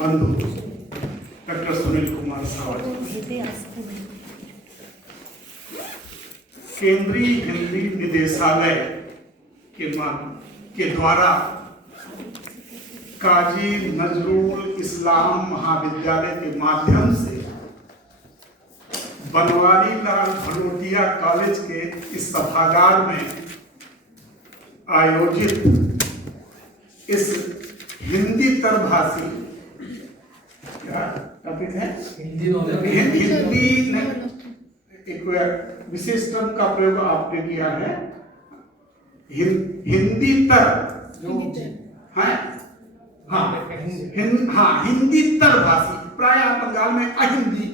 बंधु डॉक्टर सुनील कुमार सावत, केंद्रीय हिंदी निदेशालय के द्वारा काजी नजरुल इस्लाम महाविद्यालय के माध्यम से बनवारी लाल भरोटिया कॉलेज के इस सभागार में आयोजित इस हिंदी तरभाषी क्या टॉपिक है, हिंदी एक विशेष टर्म का प्रयोग आपने किया है, हिंदी तर जो है, हिंदी तरभाषी। प्राय बंगाल में अहिंदी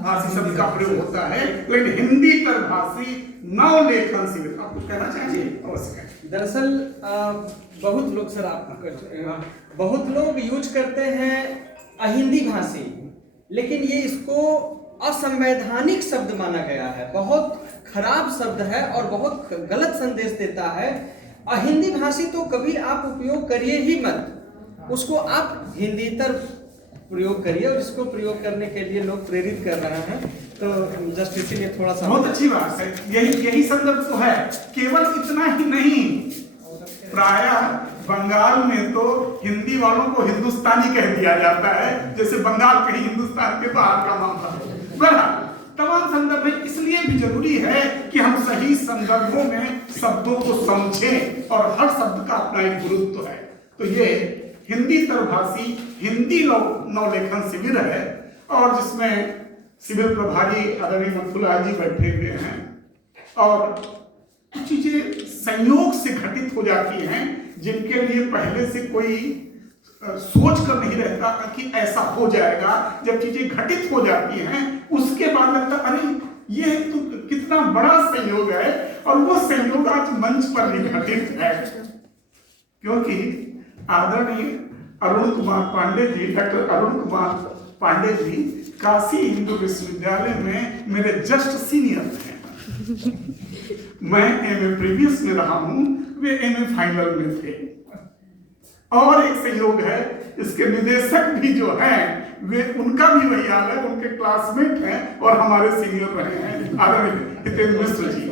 भाषी शब्द का प्रयोग होता है, लेकिन हिंदी तरभाषी नव लेखन शिविर आप कुछ कहना चाहिए? अवश्य। दरअसल बहुत लोग यूज करते हैं अहिंदी भाषी, लेकिन ये इसको असंवैधानिक शब्द माना गया है, बहुत खराब शब्द है और बहुत गलत संदेश देता है। अहिंदी भाषी तो कभी आप उपयोग करिए ही मत, उसको आप हिंदीतर प्रयोग करिए, और इसको प्रयोग करने के लिए लोग प्रेरित कर रहे हैं, तो जस्ट इसीलिए थोड़ा सा बहुत अच्छी बात है। यही संदर्भ तो है। केवल इतना ही नहीं, प्रायः बंगाल में तो हिंदी वालों को हिंदुस्तानी कह दिया जाता है, जैसे बंगाल कहीं हिंदुस्तान के बाहर का मामला है। तमाम संदर्भ में इसलिए भी जरूरी है कि हम सही संदर्भों में शब्दों को समझें, और हर शब्द का अपना एक गुरुत्व है। तो ये हिंदी तरभाषी हिंदी नवलेखन शिविर है, और जिसमें शिविर प्रभारी आदरणीय मथुरलाल जी बैठे हुए हैं, और कुछ चीजें संयोग से घटित हो जाती हैं जिनके लिए पहले से कोई सोच कर नहीं रहता कि ऐसा हो जाएगा। जब चीजें घटित हो जाती हैं उसके बाद लगता अरे ये तो कितना बड़ा संयोग है, और वो संयोग आज मंच पर ही घटित है, क्योंकि आदरणीय अरुण कुमार पांडे जी, डॉक्टर अरुण कुमार पांडे जी काशी हिंदू विश्वविद्यालय में मेरे जस्ट सीनियर हैं। मैं एमए प्रीवियस में रहा हूं, वे एमए फाइनल में थे। और एक संयोग है, इसके निदेशक भी जो हैं वे, उनका भी वही हाल है, उनके क्लासमेट हैं और हमारे सीनियर रहे हैं आदरणीय हितेंद्र मिश्र जी।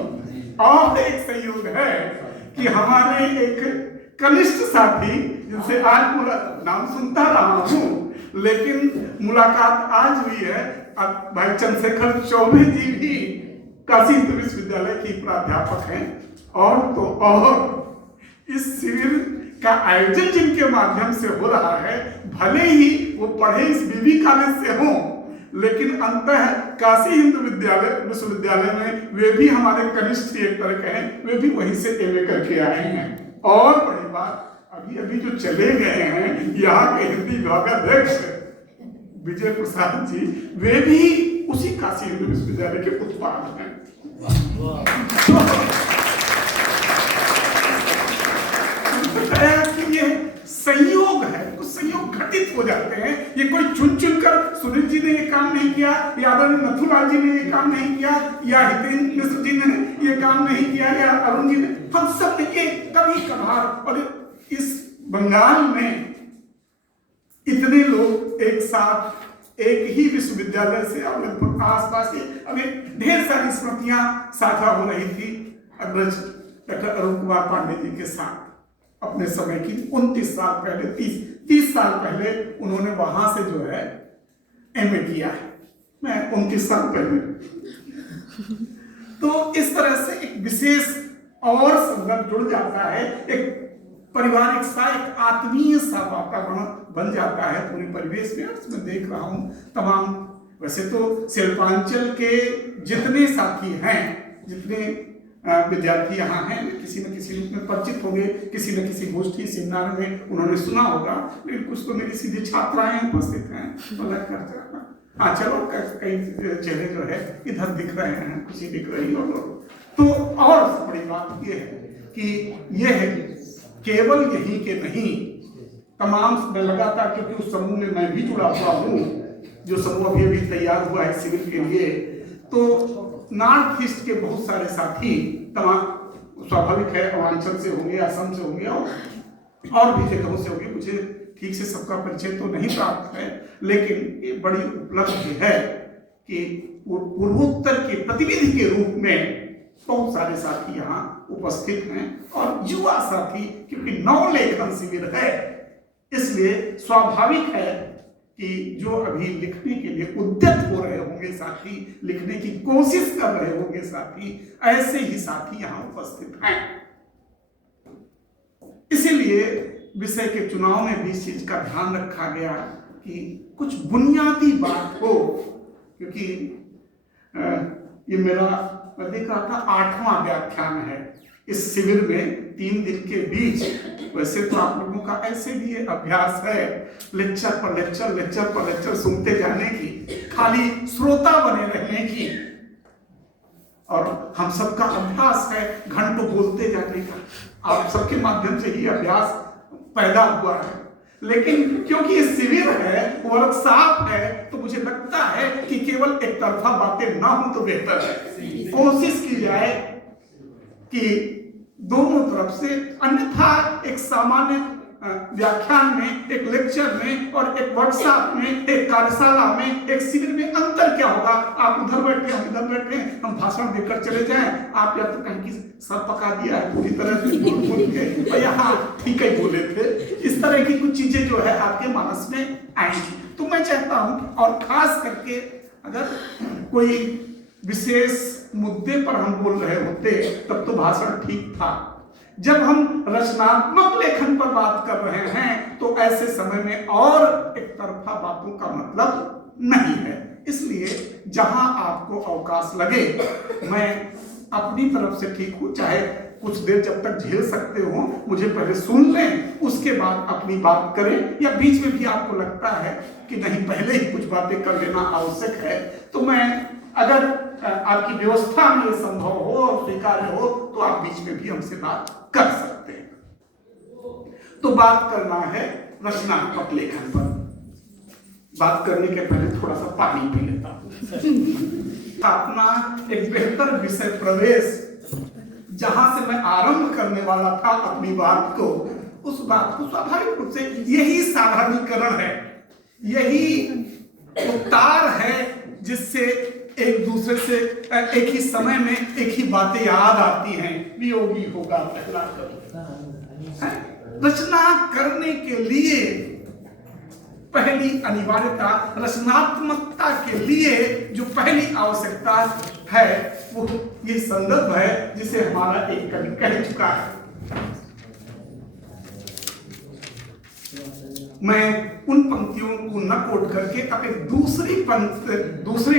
और एक संयोग है कि हमारे एक कनिष्ठ साथी, जिनसे आज नाम सुनता रहा हूं लेकिन मुलाकात आज हुई है, भाई चंद्रशेखर चौबे जी भी काशी हिंदू विश्वविद्यालय की प्राध्यापक हैं। और तो और इस शिविर का आयोजन जिनके माध्यम से हो रहा है, भले ही वो पढ़े इस बीबी कॉलेज से हों, लेकिन अंततः काशी हिंदू विश्वविद्यालय में वे भी हमारे कनिष्ठ एक तरह के हैं, वे भी वहीं से एमए करके आए हैं। और बड़ी बात, अभी जो चले गए हैं यहाँ के हिंदी विभागाध्यक्ष विजय प्रसाद जी, वे भी उसी काशी हिंदू विश्वविद्यालय के उत्पाद हैं। कि ये संयोग है, कुछ संयोग घटित हो जाते हैं। ये कोई चुन कर सुनील जी ने ये काम नहीं किया, या आदरणीय नथुलाल जी ने ये काम नहीं किया, या हितेंद्र मिश्र जी ने ये काम नहीं किया, या अरुण जी ने, हम सब ने ये कभी कभार। और इस बंगाल में इतने लोग एक साथ एक ही विश्वविद्यालय से और लगभग आसपास के अभी ढेर सारी स्मृतियां साझा हो रही थी अग्रज डॉक्टर अरुण कुमार पांडे जी के साथ। अपने समय की 29 साल पहले, 30 साल पहले उन्होंने वहां से जो है एमए किया है, मैं 29 साल पहले। तो इस तरह से एक विशेष और संदर्भ जुड़ जाता है, एक पारिवारिक सा, एक आत्मीय सा वातावरण बन जाता है पूरे परिवेश में। मैं देख रहा हूँ तमाम, वैसे तो शिल्पांचल के जितने साथी हैं, जितने विद्यार्थी यहाँ हैं, किसी न किसी रूप में परिचित होंगे, किसी न किसी गोष्ठी सेमिनार में उन्होंने सुना होगा, लेकिन कुछ तो मेरी सीधी छात्राएं उपस्थित हैं। हाँ चलो, कई चेहरे जो है इधर दिख रहे हैं, खुशी दिख रही है। तो और बड़ी बात ये है कि यह है केवल यही के नहीं, तमाम लगातार, क्योंकि उस समूह में मैं भी जुड़ा हुआ हूँ, जो समूह अभी तैयार हुआ है शिविर के लिए, तो नॉर्थ ईस्ट के बहुत सारे साथी, तमाम स्वाभाविक है, अरुणाचल से होंगे, असम से होंगे, और भी जगहों से होंगे। मुझे ठीक से सबका परिचय तो नहीं प्राप्त है, लेकिन ये बड़ी उपलब्धि है कि पूर्वोत्तर के प्रतिनिधि के रूप में बहुत सारे साथी यहाँ उपस्थित हैं और युवा साथी, क्योंकि नवलेखन शिविर है इसलिए स्वाभाविक है कि जो अभी लिखने के लिए उद्यत हो रहे होंगे साथी, लिखने की कोशिश कर रहे होंगे साथी, ऐसे ही साथी यहाँ उपस्थित हैं। इसीलिए विषय के चुनाव में भी इस चीज का ध्यान रखा गया कि कुछ बुनियादी बात हो, क्योंकि ये मेरा मैं देख रहा था 8वां व्याख्यान है इस शिविर में 3 दिन के बीच। वैसे तो आप लोगों का ऐसे भी ये अभ्यास है लेक्चर पर लेक्चर सुनते जाने की, खाली श्रोता बने रहने की, और हम सबका अभ्यास है घंटों बोलते जाने का। आप सबके माध्यम से ही अभ्यास पैदा हुआ है, लेकिन क्योंकि ये शिविर है, वर्कशॉप है, तो मुझे लगता है कि केवल एक तरफा बातें ना हो तो बेहतर है। कोशिश की जाए कि दोनों तरफ से, अन्यथा एक सामान्य व्याख्यान में, एक लेक्चर में और एक वर्कशॉप में, एक कार्यशाला में, एक शिविर में अंतर क्या होगा? आप उधर बैठे, हम इधर बैठे, हम भाषण देकर चले जाएं, आप या तो कहीं की सर पका दिया है पूरी तरह से बोल के, और यहाँ ठीक ही बोले थे, इस तरह की कुछ चीजें जो है आपके मानस में आएंगी। तो मैं चाहता हूं, और खास करके अगर कोई विशेष मुद्दे पर हम बोल रहे होते तब तो भाषण ठीक था। जब हम रचनात्मक लेखन पर बात कर रहे हैं तो ऐसे समय में और एक तरफा बातों का मतलब नहीं है। इसलिए जहां आपको अवकाश लगे, मैं अपनी तरफ से ठीक हूं, चाहे कुछ देर जब तक झेल सकते हो मुझे पहले सुन लें, उसके बाद अपनी बात करें, या बीच में भी आपको लगता है कि नहीं पहले ही कुछ बातें कर लेना आवश्यक है, तो मैं अगर आपकी व्यवस्था में संभव हो और स्वीकार्य हो तो आप बीच में भी हमसे बात कर सकते हैं। तो बात करना है रचनात्मक लेखन पर। बात करने के पहले थोड़ा सा पानी पी लेता हूं। अपना एक बेहतर विषय प्रवेश जहां से मैं आरंभ करने वाला था अपनी बात को, उस बात को स्वाभाविक रूप से यही साधारणीकरण है, यही उतार है जिससे एक दूसरे से एक ही समय में एक ही बातें याद आती हैं। वियोगी होगा पहला कवि। रचना करने के लिए पहली अनिवार्यता, रचनात्मकता के लिए जो पहली आवश्यकता है वो ये संदर्भ है जिसे हमारा एक कवि कह चुका है। मैं उन पंक्तियों को न कोट करके अपने दूसरे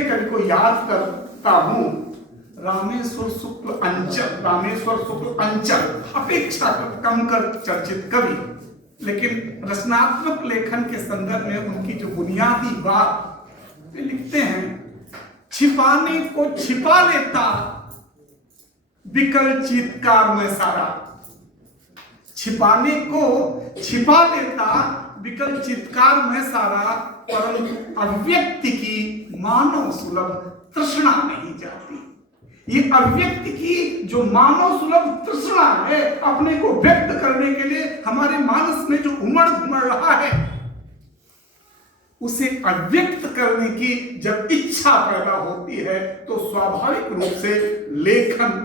कवि को याद करता हूं। रामेश्वर शुक्ल अंचल अपेक्षा कम कर चर्चित कवि, लेकिन रचनात्मक लेखन के संदर्भ में उनकी जो बुनियादी बात वे लिखते हैं, छिपाने को छिपा लेता विकल चीत्कार में सारा। छिपाने को छिपा लेता विकल चित्कार में सारा, परंतु अभिव्यक्ति की मानव सुलभ तृष्णा नहीं जाती। ये अभिव्यक्ति की जो मानव सुलभ तृष्णा है, अपने को व्यक्त करने के लिए हमारे मानस में जो उमड़ घुमड़ रहा है, उसे अभिव्यक्त करने की जब इच्छा पैदा होती है तो स्वाभाविक रूप से लेखन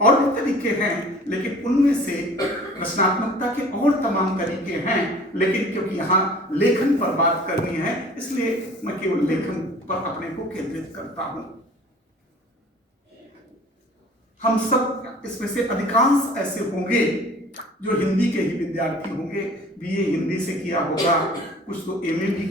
और भी तरीके हैं, लेकिन उनमें से रचनात्मकता के और तमाम तरीके हैं, लेकिन क्योंकि यहाँ लेखन पर बात करनी है इसलिए मैं केवल लेखन पर अपने को केंद्रित करता हूं। हम सब इसमें से अधिकांश ऐसे होंगे जो हिंदी के ही विद्यार्थी होंगे, बीए हिंदी से किया होगा, कुछ तो एमए भी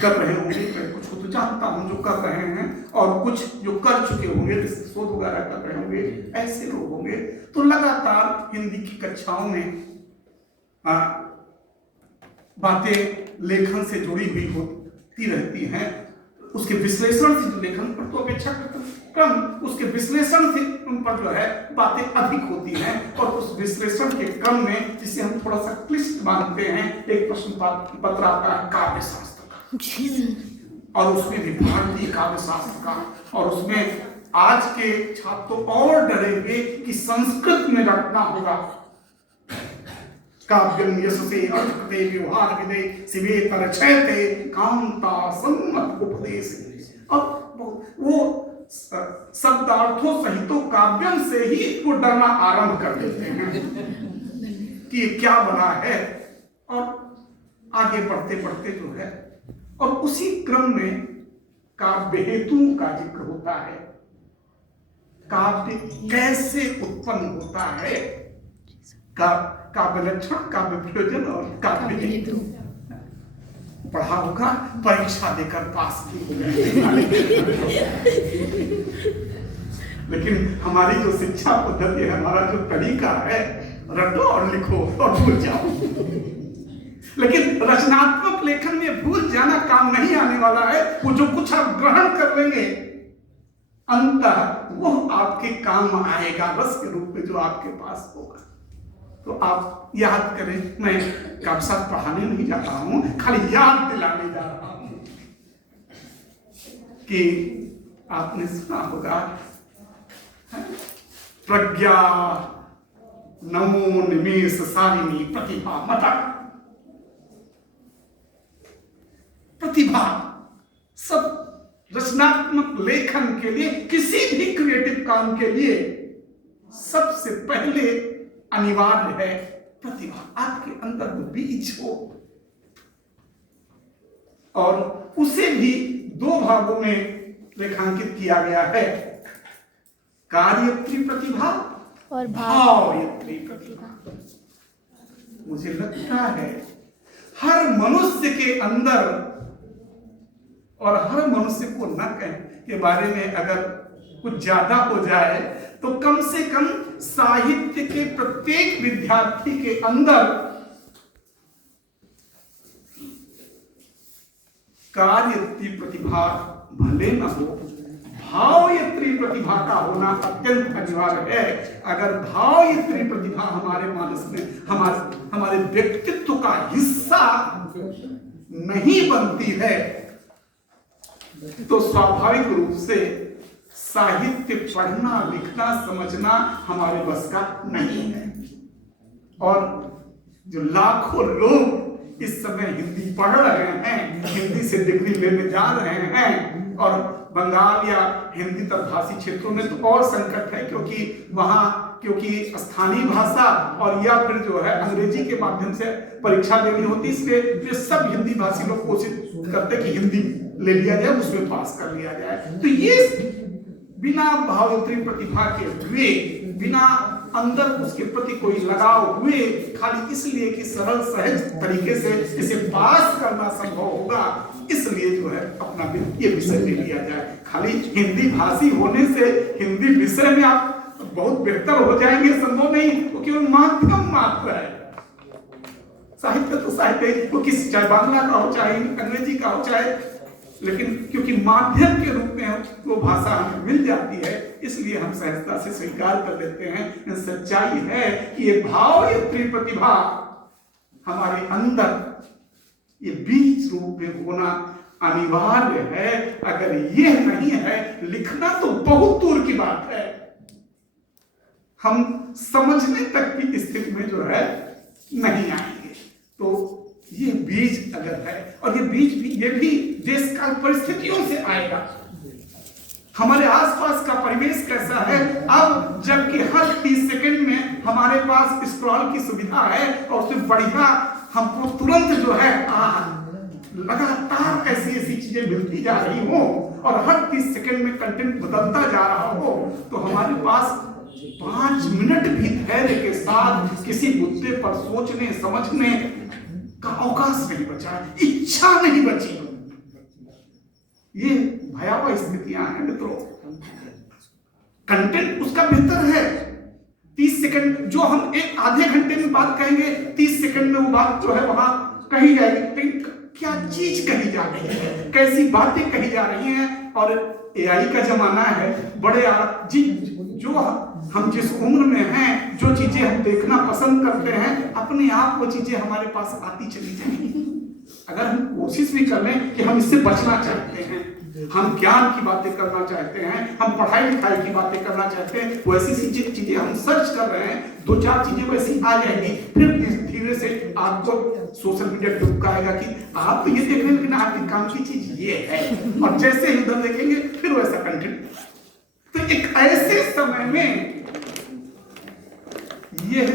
कर रहे होंगे, मैं कुछ को तो जानता हूं जो कर रहे हैं, और कुछ जो कर चुके होंगे, शोध वगैरह कर रहे होंगे, ऐसे लोग होंगे। तो लगातार हिंदी की कक्षाओं में बातें लेखन से जुड़ी हुई होती रहती हैं। उसके विश्लेषण से जो लेखन पर तो अपेक्षाकृत कम, उसके विश्लेषण से उन पर जो है बातें अधिक होती हैं, और उस विश्लेषण के क्रम में जिसे हम थोड़ा सा क्लिष्ट मानते हैं, एक प्रश्न पत्र आता है काव्य शास्त्र का, और उसमें भी भारतीय काव्य शास्त्र का, और उसमें आज के छात्र तो और डरेंगे कि संस्कृत में रखना होगा। काव्यम यशसे अर्थते व्यवहार विदे शिवे तरछयते कांता सम्मत उपदेश। अब वो शब्दार्थों सहितो काव्यम से ही वो डरना आरंभ कर देते हैं कि ये क्या बना है, और आगे बढ़ते बढ़ते जो है, और उसी क्रम में काव्य हेतुओं का जिक्र होता है। काव्य कैसे उत्पन्न होता है, काव्य लक्षण, काव्य प्रयोजन और काव्य हेतु। पढ़ा होगा, परीक्षा देकर पास भी हो गए। लेकिन हमारी जो शिक्षा पद्धति है, हमारा जो तरीका है, रटो और लिखो और भूल जाओ। लेकिन रचनात्मक लेखन में भूल जाना काम नहीं आने वाला है। वो जो कुछ आप ग्रहण कर लेंगे, अंततः वो आपके काम आएगा, रस के रूप में जो आपके पास होगा। तो आप याद करें, मैं आपके साथ पढ़ाने नहीं जा रहा हूं, खाली याद दिलाने जा रहा हूं कि आपने सुना होगा, प्रज्ञा नमो निमेष सारिणी प्रतिभा मता। प्रतिभा सब रचनात्मक लेखन के लिए, किसी भी क्रिएटिव काम के लिए सबसे पहले अनिवार्य है प्रतिभा। आपके अंदर वो बीज हो, और उसे भी दो भागों में रेखांकित किया गया है, कार्यत्री प्रतिभा और भावयत्री प्रतिभा। मुझे लगता है हर मनुष्य के अंदर, और हर मनुष्य को न कहें के बारे में अगर कुछ ज्यादा हो जाए, तो कम से कम साहित्य के प्रत्येक विद्यार्थी के अंदर कार्यत्री प्रतिभा भले न हो, भावयत्री प्रतिभा का होना अत्यंत अनिवार्य है। अगर भावयत्री प्रतिभा हमारे मानस में, हमारे व्यक्तित्व का हिस्सा नहीं बनती है, तो स्वाभाविक रूप से साहित्य पढ़ना, लिखना, समझना हमारे बस का नहीं है। और जो लाखों लोग इस समय हिंदी पढ़ रहे हैं, हिंदी से डिग्री लेने जा रहे हैं, और बंगाल या हिंदी तत्भाषी क्षेत्रों में तो और संकट है, क्योंकि स्थानीय भाषा और या फिर जो है अंग्रेजी के माध्यम से परीक्षा देनी होती, इसलिए वे सब हिंदी भाषी लोग कोशिश करते कि हिंदी ले लिया जाए, उसमें पास कर लिया जाए। तो ये बिना भावयत्री प्रतिभा के हुए, बिना अंदर उसके प्रति कोई लगाव हुए, खाली इसलिए कि सरल सहज तरीके से इसे पास करना संभव होगा, इसलिए जो है अपना ये विषय ले लिया जाए। खाली हिंदी भाषी होने से हिंदी विषय में आप बहुत बेहतर हो जाएंगे, संभव नहीं। वो केवल माध्यम मात्र है। साहित्य तो साहित्य, वो किसी, चाहे बांग्ला का हो, चाहे अंग्रेजी का हो, चाहे, लेकिन क्योंकि माध्यम के रूप में वो भाषा हमें मिल जाती है, इसलिए हम सहजता से स्वीकार कर लेते हैं। सच्चाई है कि ये भावयत्री प्रतिभा हमारे अंदर ये बीज रूप में होना अनिवार्य है। अगर ये नहीं है, लिखना तो बहुत दूर की बात है, हम समझने तक की स्थिति में जो है नहीं आएंगे। तो ये बीज अगर है, और ये बीज भी, ये भी देश काल परिस्थितियों से आएगा। हमारे आसपास का परिवेश कैसा है, अब जबकि हर 30 सेकंड में हमारे पास स्क्रॉल की सुविधा है, और उससे बढ़िया हमको तुरंत जो है लगातार ऐसी चीजें मिलती जा रही हो, और हर 30 सेकंड में कंटेंट बदलता जा रहा हो, तो हमारे पास 5 मिनट भी धैर्य के साथ किसी मुद्दे पर सोचने समझने का अवकाश नहीं बचा, इच्छा नहीं बची। ये भयावह स्थितियां हैं मित्रों। कंटेंट उसका बेहतर है, 30 सेकंड जो हम एक आधे घंटे में बात कहेंगे, 30 सेकंड में वो बात जो है वहां कही जाएगी। लेकिन क्या चीज कही जा रही है, कैसी बातें कही जा रही हैं। और एआई का जमाना है, बड़े जो हम जिस उम्र में हैं, जो चीजें हम देखना पसंद करते हैं, अपने आप वो चीजें हमारे पास आती चली जाएंगी। अगर हम कोशिश भी कर लें कि हम इससे बचना चाहते हैं, हम ज्ञान की बातें करना चाहते हैं, हम पढ़ाई लिखाई की बातें करना चाहते हैं, वैसी चीजें हम सर्च कर रहे हैं, 2-4 चीजें वैसी आ जाएंगी, फिर धीरे देखने से आपको सोशल मीडिया टुपकाएगा कि आप तो ये देख रहे हैं लेकिन आपके काम की चीज ये है, और जैसे ही उधर देखेंगे फिर वैसा कंटेंट। तो एक ऐसे समय में यह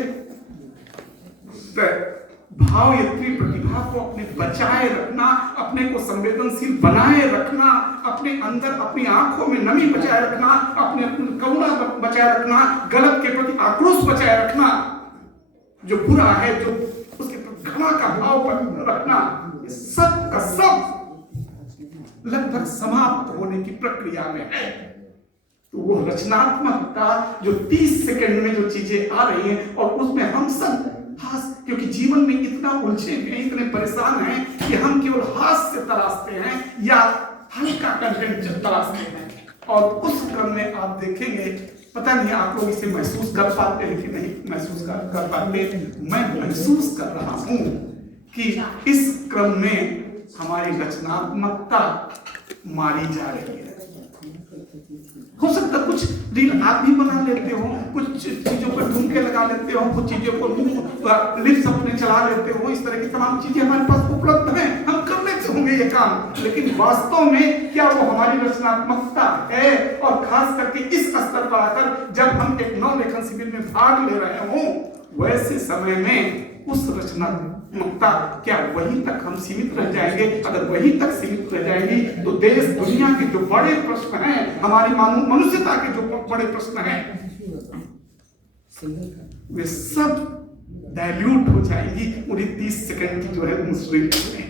भावयत्री प्रतिभा को अपने बचाए रखना, अपने को संवेदनशील बनाए रखना, अपने अंदर अपनी आंखों में नमी बचाए रखना, अपने करुणा बचाए रखना, गलत के प्रति आक्रोश बचाए रखना, जो बुरा है जो उसके प्रति घृणा का भाव रखना, सब का सब लगभग समाप्त होने की प्रक्रिया में है। तो वो रचनात्मकता जो 30 सेकंड में जो चीजें आ रही हैं, और उसमें हम सब क्योंकि जीवन में इतना उलझे हैं, इतने परेशान हैं कि हम केवल हास्य तलाशते हैं या हल्का कंटेंट तलाशते हैं, और उस क्रम में आप देखेंगे, पता नहीं आप लोग इसे महसूस कर पाते हैं कि नहीं महसूस कर पाते, मैं महसूस कर रहा हूं कि इस क्रम में हमारी रचनात्मकता मारी जा रही है। हो सकता कुछ रील आप भी बना लेते हो, कुछ चीजों पर ठुमके लगा लेते हो, कुछ चीजों को लिप्स अपने चला लेते हो, इस तरह की तमाम चीजें हमारे पास उपलब्ध हैं, हम कर लेते होंगे ये काम, लेकिन वास्तव में क्या वो हमारी रचनात्मकता है? और खास करके इस स्तर पर आकर जब हम एक नव लेखन शिविर में भाग ले रहे हो, वैसे समय में उस रचनात्मकता क्या वहीं तक हम सीमित रह जाएंगे? अगर वहीं तक सीमित रह जाएंगी तो देश दुनिया के जो बड़े प्रश्न हैं, हमारी मनुष्यता के जो बड़े प्रश्न हैं, वे सब डाइल्यूट हो जाएंगी उन्हीं 30 सेकंड की जो है मुश्किल में।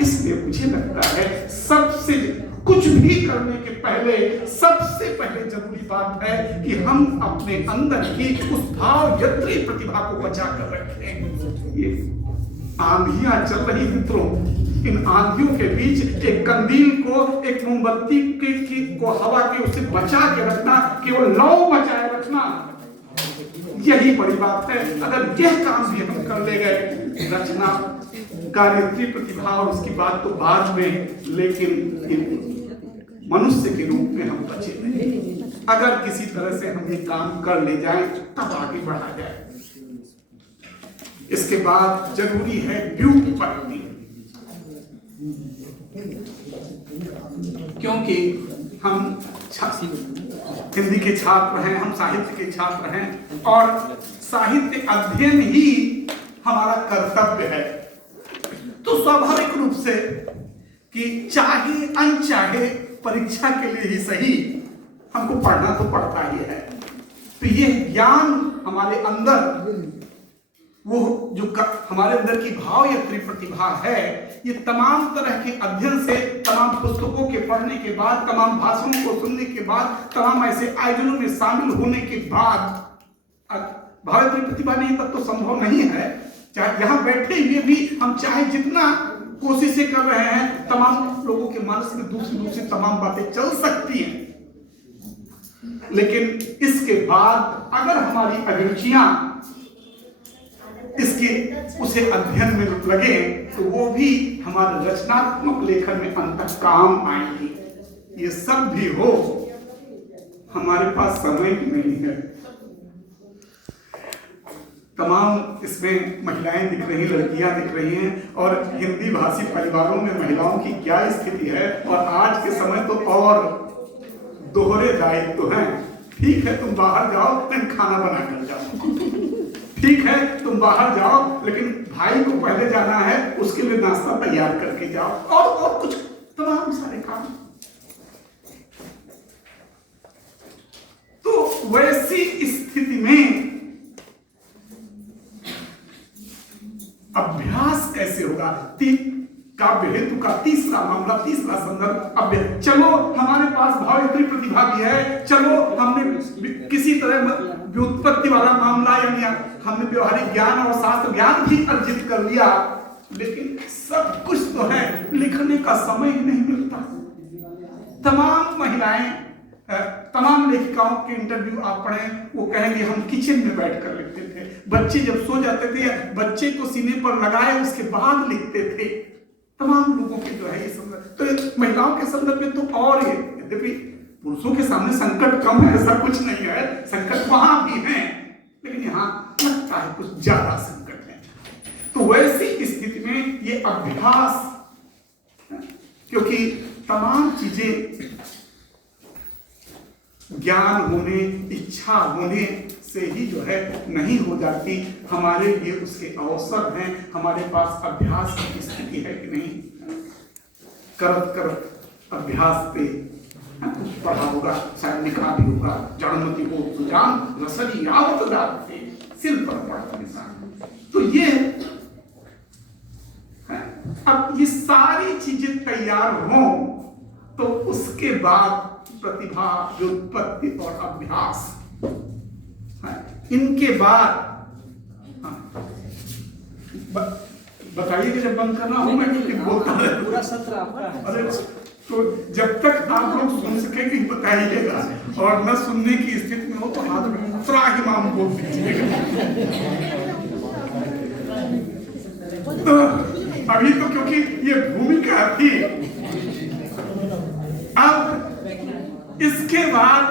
इसलिए मुझे लगता है सबसे कुछ भी करने के पहले सबसे पहले जरूरी बात है कि हम अपने अंदर की उस भावयत्री प्रतिभा को बचा कर रखें। ये आंधियां चल रही मित्रों, इन आंधियों के बीच एक कंदील को, एक मोमबत्ती को हवा के उससे बचा के रखना, केवल लौ बचाए रखना, यही बड़ी बात है। अगर यह काम भी हम कर ले गए, रचना कार्यत्री प्रतिभा और उसकी बात तो बाद में, लेकिन मनुष्य के रूप में हम बचे नहीं। अगर किसी तरह से हम ये काम कर ले जाएं तब आगे बढ़ा जाए। इसके बाद जरूरी है व्युत्पत्ति, क्योंकि हम हिंदी के छात्र हैं, हम साहित्य के छात्र हैं, और साहित्य अध्ययन ही हमारा कर्तव्य है। तो स्वाभाविक रूप से कि चाहे अनचाहे परीक्षा के लिए ही सही हमको पढ़ना तो पड़ता ही है। तो ये ज्ञान हमारे अंदर, वो जो हमारे अंदर की भावयत्री प्रतिभा है, ये तमाम तरह के अध्ययन से, तमाम पुस्तकों के पढ़ने के बाद, तमाम भाषणों को सुनने के बाद, तमाम ऐसे आयोजनों में शामिल होने के बाद भावयत्री प्रतिभा नहीं तब तो संभव नहीं है। चाहे यहाँ बैठे हुए भी हम चाहे जितना कोशिशें कर रहे हैं, तमाम लोगों के मन में दूसरी तमाम बातें चल सकती हैं, लेकिन इसके बाद अगर हमारी अभिरुचियां इसके उसे अध्ययन में लगे तो वो भी हमारे रचनात्मक लेखन में अंत काम आएंगी। ये सब भी हो, हमारे पास समय भी नहीं है। तमाम इसमें महिलाएं दिख रही, लड़कियां दिख रही हैं, और हिंदी भाषी परिवारों में महिलाओं की क्या स्थिति है, और आज के समय तो और दोहरे दायित्व हैं। ठीक है तुम बाहर जाओ लेकिन खाना बना कर जाओ, ठीक है तुम बाहर जाओ लेकिन भाई को पहले जाना है, उसके लिए नाश्ता तैयार करके जाओ, और कुछ तमाम सारे काम। तो वैसी स्थिति में अभ्यास कैसे होगा? काव्य हेतु का तीसरा मामला, तीसरा संदर्भ अभ्यास। चलो हमारे पास भावयत्री प्रतिभा भी है, चलो हमने किसी तरह व्युत्पत्ति वाला मामला यानी हमने व्यवहारिक ज्ञान और शास्त्र ज्ञान भी अर्जित कर लिया, लेकिन सब कुछ तो है, लिखने का समय ही नहीं मिलता। तमाम महिलाएं, तमाम लेखिकाओं के इंटरव्यू आप पढ़ें, वो कहेंगे हम किचन में बैठकर लिखते थे, बच्चे जब सो जाते थे बच्चे को सीने पर लगाए उसके बाद लिखते थे। तमाम लोगों के जो है ये संदर्भ, तो महिलाओं के संदर्भ में तो और ये, यद्यपि पुरुषों के सामने संकट कम है ऐसा कुछ नहीं है, संकट वहां भी है, लेकिन यहाँ लगता है कुछ ज्यादा संकट है। तो वैसी स्थिति में ये अभ्यास, क्योंकि तमाम चीजें ज्ञान होने, इच्छा होने से ही जो है नहीं हो जाती, हमारे लिए उसके अवसर हैं, हमारे पास अभ्यास की स्थिति है कि नहीं। करत करत अभ्यास पे कुछ पढ़ा होगा, शायद लिखा भी होगा, जानमती हो सुजान रसरी यावत दाते सिर पर पड़ा निशान। तो ये अब ये सारी चीजें तैयार हों तो उसके बाद प्रतिभा, व्युत्पत्ति और अभ्यास, इनके बाद बताइए कि जब बंद करना हो, मैं क्योंकि बोलता है पूरा सत्र आपका है। अरे तो जब तक आप लोग सुन सकेंगे बताइएगा, और न सुनने की स्थिति में हो तो हाथ में त्राहिमाम बोल दीजिएगा। तो अभी तो क्योंकि ये भूमिका थी, अब इसके बाद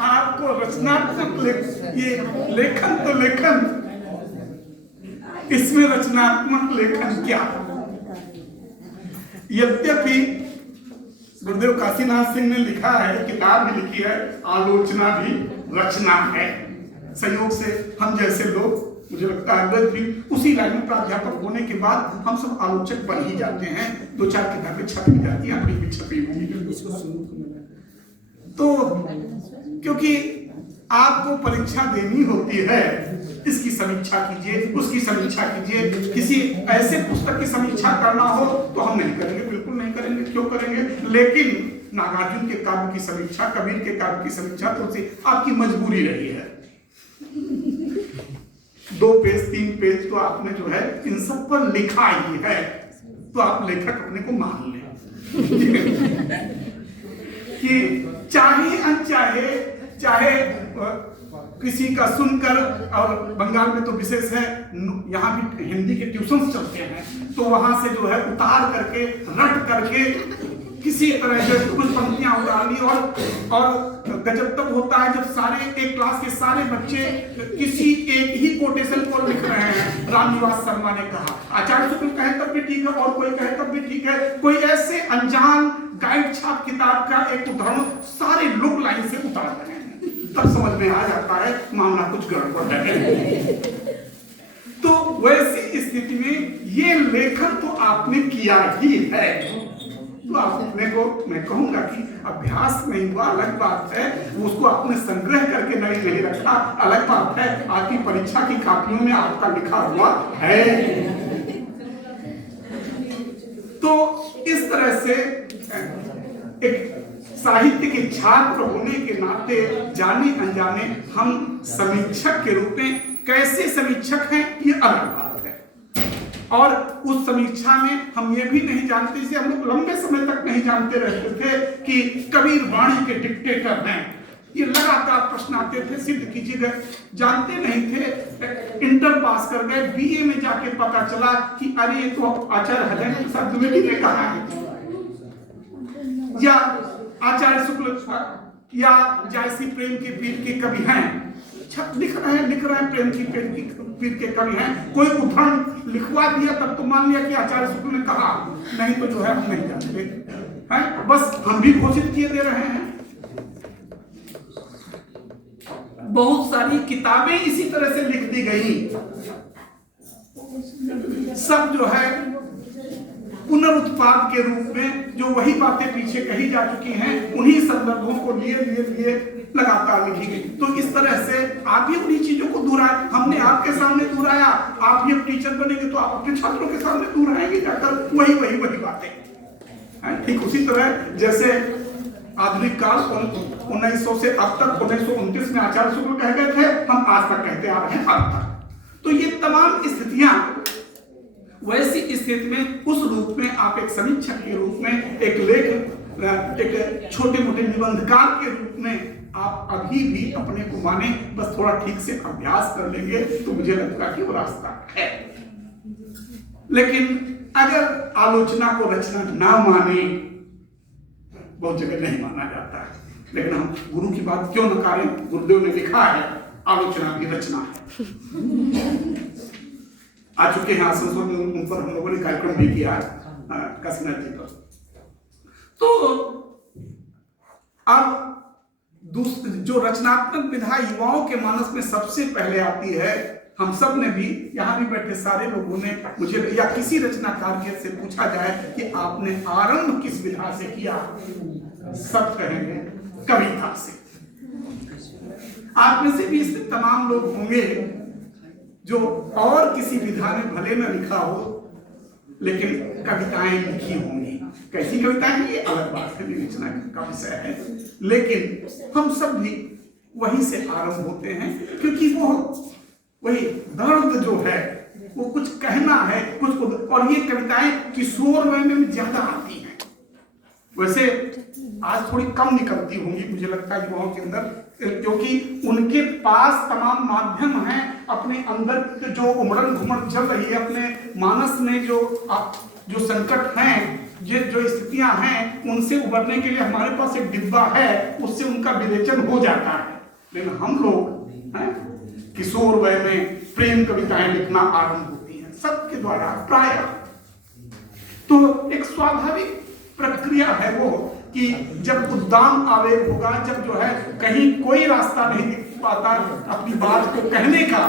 आपको रचनात्मक ये लेखन तो लेखन, इसमें रचनात्मक लेखन क्या। यद्यपि गुरुदेव काशीनाथ सिंह ने लिखा है, किताब भी लिखी है, आलोचना भी रचना है। संयोग से हम जैसे लोग, मुझे लगता है भी उसी लाइन में प्राध्यापक होने के बाद हम सब आलोचक बन ही जाते हैं। 2-4 किताबें छप भी जाती हैं, अपनी भी छपी हुई है। तो क्योंकि आपको परीक्षा देनी होती है, इसकी समीक्षा कीजिए, उसकी समीक्षा कीजिए। किसी ऐसे पुस्तक की समीक्षा करना हो तो हम नहीं करेंगे, बिल्कुल नहीं करेंगे। क्यों करेंगे? लेकिन नागार्जुन के काव्य की समीक्षा, कबीर के काव्य की समीक्षा तो उसे आपकी मजबूरी रही है। 2 पेज 3 पेज तो आपने जो है इन सब पर लिखा ही है, तो आप लेखक अपने को मान लें कि चाहे अनचाहे, चाहे किसी का सुनकर, और बंगाल में तो विशेष है, यहाँ भी हिंदी के ट्यूशन चलते हैं, तो वहां से जो है उतार करके, रट करके किसी तरह से कुछ पंक्तियां उतारनी। और गजब तब होता है जब सारे एक क्लास के सारे बच्चे किसी एक ही कोटेशन को लिख रहे हैं। रामनिवास शर्मा ने कहा, आचार्य शुक्ल कहे तब भी ठीक है, और कोई कहे तब भी ठीक है। कोई ऐसे अनजान गाइड छाप किताब का एक उदाहरण सारे लोग लाइन से उतार रहे हैं, तब समझ में आ जाता है मामला कुछ गड़बड़ है। तो वैसी स्थिति में ये लेखन तो आपने किया ही है, तो अपने को मैं कहूंगा कि अभ्यास नहीं हुआ अलग बात है, उसको आपने संग्रह करके नहीं रखा अलग बात है। आपकी परीक्षा की कापियों में आपका लिखा हुआ है। तो इस तरह से एक साहित्य के छात्र होने के नाते जाने अनजाने हम समीक्षक के रूप में कैसे समीक्षक हैं ये अलग बात है। और उस समीक्षा में हम ये भी नहीं जानते, जिसे हम लोग लंबे समय तक नहीं जानते रहते थे कि कबीर वाणी के डिक्टेटर हैं। ये लगातार प्रश्न आते थे, सिद्ध कीजिएगा, जानते नहीं थे। इंटर पास कर गए, बीए में जाके पता चला कि अरे ये तो आचार्य हजारी प्रसाद द्विवेदी ने कहा है, या आचार्य शुक्ल या जयसी प्रेम के पीर के कवि हैं, लिख रहे हैं प्रेम की पीर के कवि हैं। कोई उदाहरण लिखवा दिया तब तो मान लिया कि आचार्य शुक्ल ने कहा, नहीं तो जो है हम नहीं जानते हैं, बस हम भी घोषित किए दे रहे हैं। बहुत सारी किताबें इसी तरह से लिख दी गई, सब जो है पुनरुत्पाद के रूप में जो वही बातें पीछे कही जा चुकी हैं उन्हीं संदर्भों को लिए लगातार लिखी गई। तो इस तरह से आप भी उन्हीं चीजों को दोहराए, हमने आपके सामने दोहराया, आप भी अब टीचर बनेंगे तो आप अपने छात्रों के सामने दोहराएंगे जाकर वही बातें। ठीक उसी तरह जैसे आधुनिक काल 1900 से अब तक 1929 में आचार्य शुक्ल कह गए थे, हम आज तक कहते आ रहे हैं अब तक। तो ये तमाम स्थितियां, वैसी स्थिति में उस रूप में आप एक समीक्षक के रूप में, एक लेख, एक छोटे मोटे निबंधकार के रूप में आप अभी भी अपने को माने, बस थोड़ा ठीक से अभ्यास कर लेंगे तो मुझे लगता है कि वो रास्ता है। लेकिन अगर आलोचना को रचना ना माने, बहुत जगह नहीं माना जाता है, लेकिन हम गुरु की बात क्यों नकारें? गुरुदेव ने लिखा है आलोचना भी रचना है। आ चुके हैं आसनसोल में, उन पर हम लोगों ने कार्यक्रम भी किया काशीनाथ जी पर। तो अब जो रचनात्मक विधा युवाओं के मानस में सबसे पहले आती है, हम सब ने भी, यहाँ भी बैठे सारे लोगों ने मुझे या किसी रचनाकार के से पूछा जाए कि आपने आरंभ किस विधा से किया, सब कहेंगे कविता से। आप में से भी इसमें तमाम लोग होंगे जो और किसी विधा में भले न लिखा हो लेकिन कविताएं लिखी होंगी। कैसी कविताएं, ये अलग बात है, विवेचना का विषय है, लेकिन हम सब भी वहीं से आरंभ होते हैं, क्योंकि वो वही दर्द जो है, वो कुछ कहना है कुछ, और ये कविताएं किशोर वय में ज्यादा आती हैं। वैसे आज थोड़ी कम निकलती होंगी मुझे लगता है युवाओं के अंदर, क्योंकि उनके पास तमाम माध्यम हैं, अपने अंदर जो उमड़न घुमड़ चल रही है, अपने मानस में जो संकट हैं, ये जो स्थितियां हैं, उनसे उबरने के लिए हमारे पास एक डिब्बा है, उससे उनका विवेचन हो जाता है। लेकिन हम लोग हैं, किशोर वय में प्रेम कविताएं लिखना आरंभ होती हैं सबके द्वारा प्राय। तो एक स्वाभाविक प्रक्रिया है वो कि जब उद्दाम आवेग होगा, जब जो है कहीं कोई रास्ता नहीं दिख पाता अपनी बात को कहने का,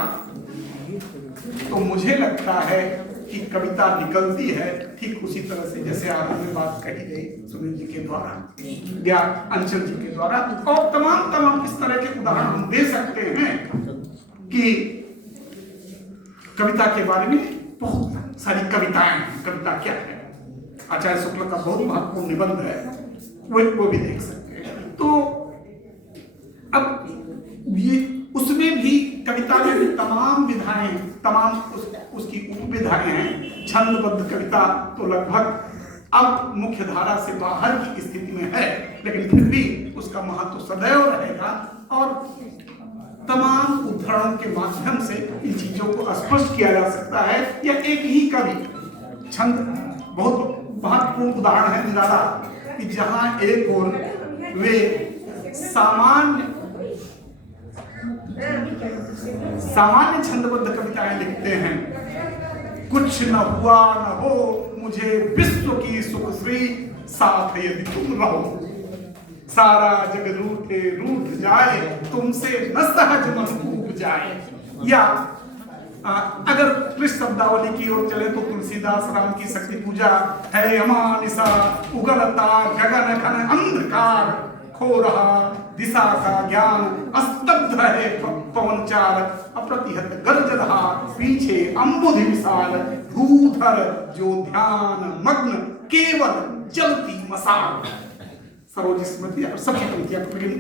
तो मुझे लगता है कि कविता निकलती है ठीक उसी तरह से जैसे आरंभ में बात कही गई सुनील जी के द्वारा या अंचल जी के द्वारा, और तमाम इस तरह के उदाहरण हम दे सकते हैं कि कविता के बारे में बहुत सारी कविताएं हैं। कविता क्या है, आचार्य शुक्ल का बहुत महत्वपूर्ण निबंध है, वो भी देख सकते हैं। तो अब ये उसमें भी कविता में भी तमाम विधाएं, तमाम उसकी उपविधाएं हैं। छंदबद्ध कविता तो लगभग अब मुख्य धारा से बाहर की स्थिति में है, लेकिन फिर भी उसका महत्व सदैव रहेगा, और तमाम उदाहरणों के माध्यम से इन चीजों को स्पष्ट किया जा सकता है। या एक ही कवि छंद बहुत महत्वपूर्ण उदाहरण है निराला, कि जहां एक और वे सामान्य छंदबद्ध कविताएं लिखते हैं, कुछ न हुआ न हो मुझे विश्व की सुख श्री साथ यदि तुम रहो, सारा जग रूठ जाए तुमसे न सहज मन ऊब जाए। या अगर कृष्ण शब्दावली की ओर चले तो तुलसीदास राम की शक्ति पूजा है, अमानिसा उगलता गगन घन अंधकार, खो रहा दिशा का ज्ञान, अस्तब्ध है पवनचार, अप्रतिहत गर्ज रहा पीछे अंबुधि विशाल, भूधर जो ध्यान मग्न केवल जलती मसाल। सरोज स्मृति सबकी पंक्तियां, लेकिन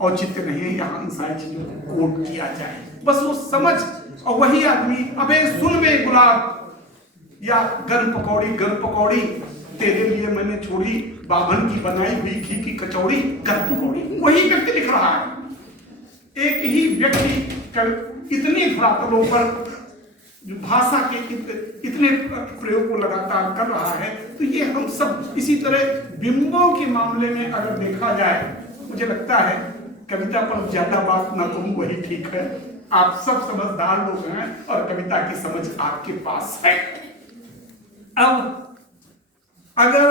औचित्य नहीं है यहाँ इन सारी चीजों को कोट किया जाए, बस वो समझ। और वही आदमी अबे सुन बे गुलाब या गन पकौड़ी तेरे लिए मैंने छोड़ी, बाभन की बनाई हुई घी की कचौड़ी गन पकौड़ी, वही व्यक्ति लिख रहा है। एक ही व्यक्ति इतनी धरातलों पर जो भाषा के इतने प्रयोग को लगातार कर रहा है, तो ये हम सब इसी तरह बिंबों के मामले में अगर देखा जाए, मुझे लगता है कविता पर ज्यादा बात ना करूं वही ठीक है। आप सब समझदार लोग हैं और कविता की समझ आपके पास है। अब अगर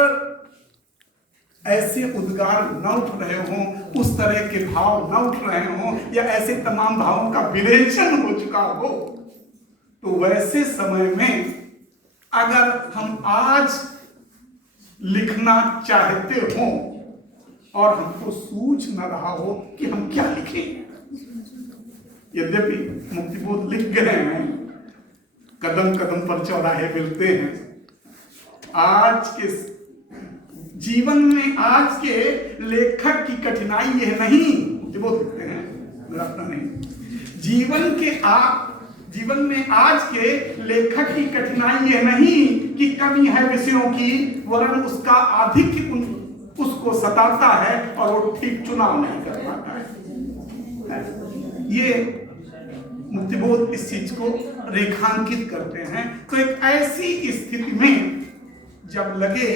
ऐसे उद्गार न उठ रहे हों, उस तरह के भाव न उठ रहे हों, या ऐसे तमाम भावों का विरेचन हो चुका हो, तो वैसे समय में अगर हम आज लिखना चाहते हों और हमको सूझ न रहा हो कि हम क्या लिखें, यद्यपि मुक्तिबोध लिख गए हैं, कदम कदम पर चौराहे मिलते हैं, आज के जीवन में आज के लेखक की कठिनाई यह नहीं, मुक्तिबोध लिखते हैं मेरा अपना नहीं, जीवन में आज के लेखक की कठिनाई यह नहीं कि कमी है विषयों की, वरन उसका आधिक्य उसको सताता है और वो ठीक चुनाव नहीं कर पाता है। ये मुक्तिबोध इस चीज को रेखांकित करते हैं। तो एक ऐसी स्थिति में जब लगे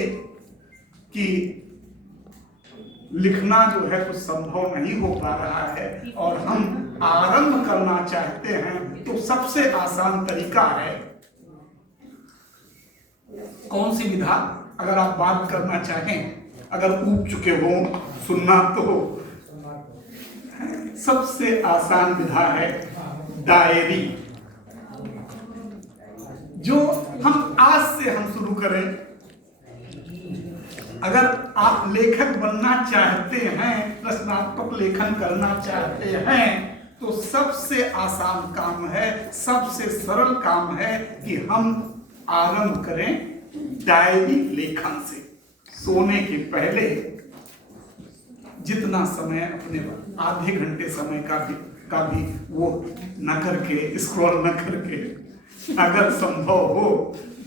कि लिखना जो है कुछ संभव नहीं हो पा रहा है और हम आरंभ करना चाहते हैं, तो सबसे आसान तरीका है कौन सी विधा अगर आप बात करना चाहें, अगर ऊब चुके हो सुनना, तो सबसे आसान विधा है डायरी। जो हम आज से हम शुरू करें। अगर आप लेखक बनना चाहते हैं, रचनात्मक लेखन करना चाहते हैं, तो सबसे आसान काम है, सबसे सरल काम है कि हम आरंभ करें डायरी लेखन से। सोने के पहले जितना समय अपने आधे घंटे समय का भी वो न करके, स्क्रॉल न करके, अगर संभव हो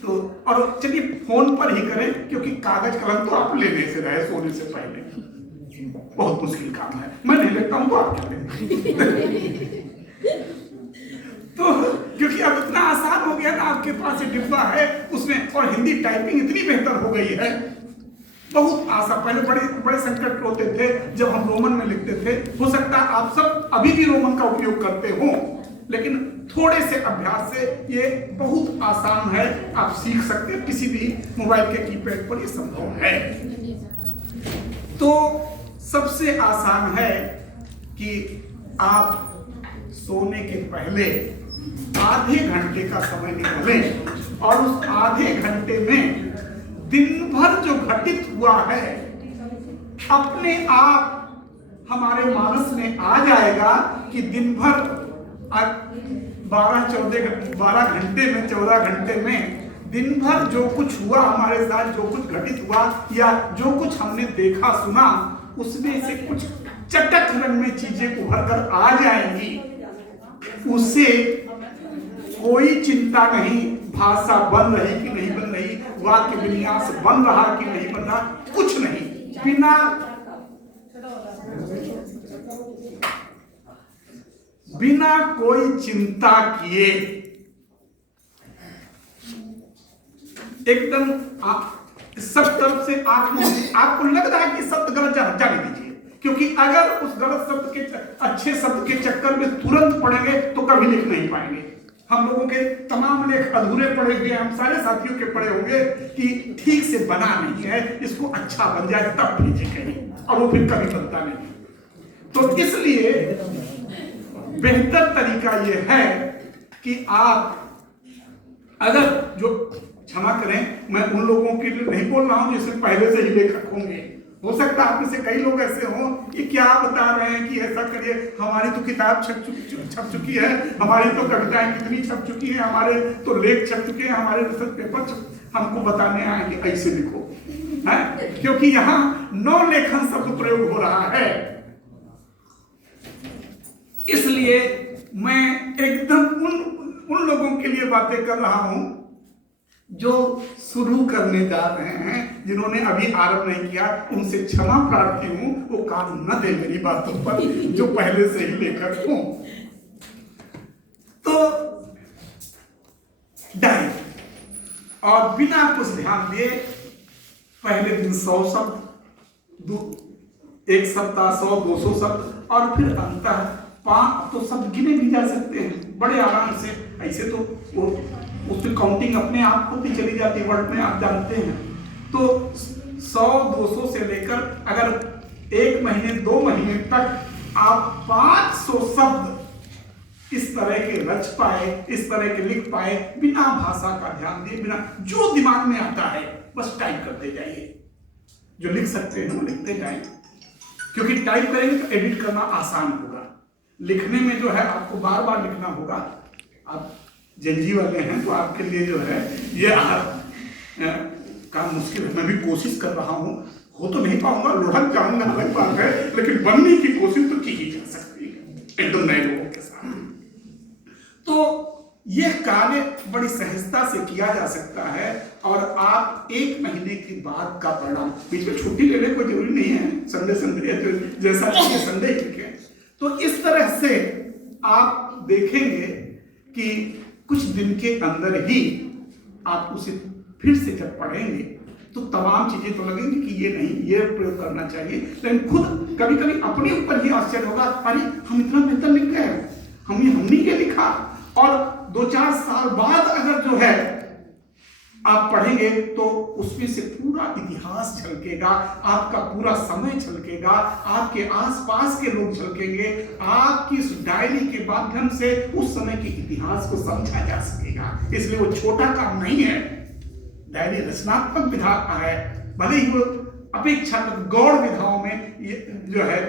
तो, और चलिए फोन पर ही करें, क्योंकि कागज कलम तो आप लेने से रहे सोने से पहले, बहुत मुश्किल काम है, मैं नहीं लेता हूं तो आप क्या लेंगे। तो क्योंकि अब इतना आसान हो गया ना, आपके पास एक डिब्बा है उसमें, और हिंदी टाइपिंग इतनी बेहतर हो गई है, बहुत आसान। पहले बड़े बड़े संकट होते थे जब हम रोमन में लिखते थे। हो सकता है आप सब अभी भी रोमन का उपयोग करते हो, लेकिन थोड़े से अभ्यास से ये बहुत आसान है, आप सीख सकते हैं। किसी भी मोबाइल के कीपैड पर ये संभव है। तो सबसे आसान है कि आप सोने के पहले आधे घंटे का समय निकालें, और उस आधे घंटे में दिन भर जो घटित हुआ है अपने आप हमारे मानस में आ जाएगा कि दिन भर 14 घंटे में दिन भर जो कुछ हुआ हमारे साथ, जो कुछ घटित हुआ या जो कुछ हमने देखा सुना, उसमें से कुछ चटक रंग में चीजें उभर कर आ जाएंगी। उसे कोई चिंता नहीं, भाषा बन रही कि नहीं बन रही, वाक्य विन्यास बन रहा कि नहीं बन रहा, कुछ नहीं, बिना कोई चिंता किए एकदम सब तरफ से आपको लग रहा है कि शब्द गलत जाने दीजिए, क्योंकि अगर उस गलत शब्द के अच्छे शब्द के चक्कर में तुरंत पड़ेंगे तो कभी लिख नहीं पाएंगे। हम लोगों के तमाम लेख अधूरे पड़े हुए, हम सारे साथियों के पड़े होंगे कि ठीक से बना नहीं है, इसको अच्छा बन जाए तब भेजे कहीं, और वो फिर कभी बनता नहीं। तो इसलिए बेहतर तरीका यह है कि आप अगर जो, क्षमा करें मैं उन लोगों के लिए नहीं बोल रहा हूं जिससे पहले से ही लेखक होंगे, हो सकता है आप में से कई लोग ऐसे हों कि क्या बता रहे हैं कि ऐसा करिए, हमारी तो किताब छप चुकी है, हमारी तो कविताएं कितनी छप चुकी है, हमारे तो लेख छप चुके हैं, हमारे रिसर्च पेपर हमको बताने आए कि ऐसे लिखो है, क्योंकि यहाँ नौ लेखन शब्द प्रयोग हो रहा है। इसलिए मैं एकदम उन लोगों के लिए बातें कर रहा हूं जो शुरू करने जा रहे हैं, जिन्होंने अभी आरंभ नहीं किया, उनसे क्षमा प्रार्थी हूं, वो काम न दे मेरी बातों पर, जो पहले से ही लेखक हूं। तो डायरी, और बिना कुछ ध्यान दिए पहले दिन 100 शब्द, एक सप्ताह 100-200 शब्द, और फिर अंतः 5 तो शब्द गिने भी जा सकते हैं बड़े आराम से। ऐसे तो वो उसकी काउंटिंग अपने आप होती चली जाती है, वर्ड में आप जानते हैं। तो 100-200 से लेकर अगर 1 महीने 2 महीने तक आप 500 शब्द इस तरह के रच पाए, इस तरह के लिख पाए, बिना भाषा का ध्यान दिए, बिना जो दिमाग में आता है बस टाइप करते जाइए। जो लिख सकते हैं वो लिखते जाएं, क्योंकि टाइप करेंगे तो एडिट करना आसान होगा। लिखने में जो है आपको बार बार लिखना होगा। आप जंजी वाले हैं तो आपके लिए जो है ये काम मुश्किल है। मैं भी कोशिश कर रहा हूँ, हो तो नहीं पाऊंगा, लुढ़क जाऊंगा अलग बात है, लेकिन बनने की कोशिश तो की ही जा सकती है एकदम नए लोगों के साथ। तो यह कार्य बड़ी सहजता से किया जा सकता है, और आप 1 महीने के बाद का परिणाम, बीच में छुट्टी लेने कोई जरूरी नहीं है, संडे जैसा संडे लिखे। तो इस तरह से आप देखेंगे कि कुछ दिन के अंदर ही आप उसे फिर से जब पढ़ेंगे तो तमाम चीजें तो लगेंगी कि ये नहीं, ये प्रयोग करना चाहिए। लेकिन खुद कभी कभी अपने ऊपर ही आश्चर्य होगा, अरे हम इतना बेहतर लिख गए, हमने ये लिखा। और 2-4 साल बाद अगर जो है आप पढ़ेंगे तो उसमें से पूरा इतिहास झलकेगा, आपका पूरा समय झलकेगा, आपके आसपास के लोग झलकेंगे, आपकी इस डायरी के माध्यम से उस समय के इतिहास को समझा जा सकेगा। इसलिए वो छोटा काम नहीं है। डायरी रचनात्मक विधा है, भले ही वो अपेक्षाकृत गौड़ विधाओं में जो है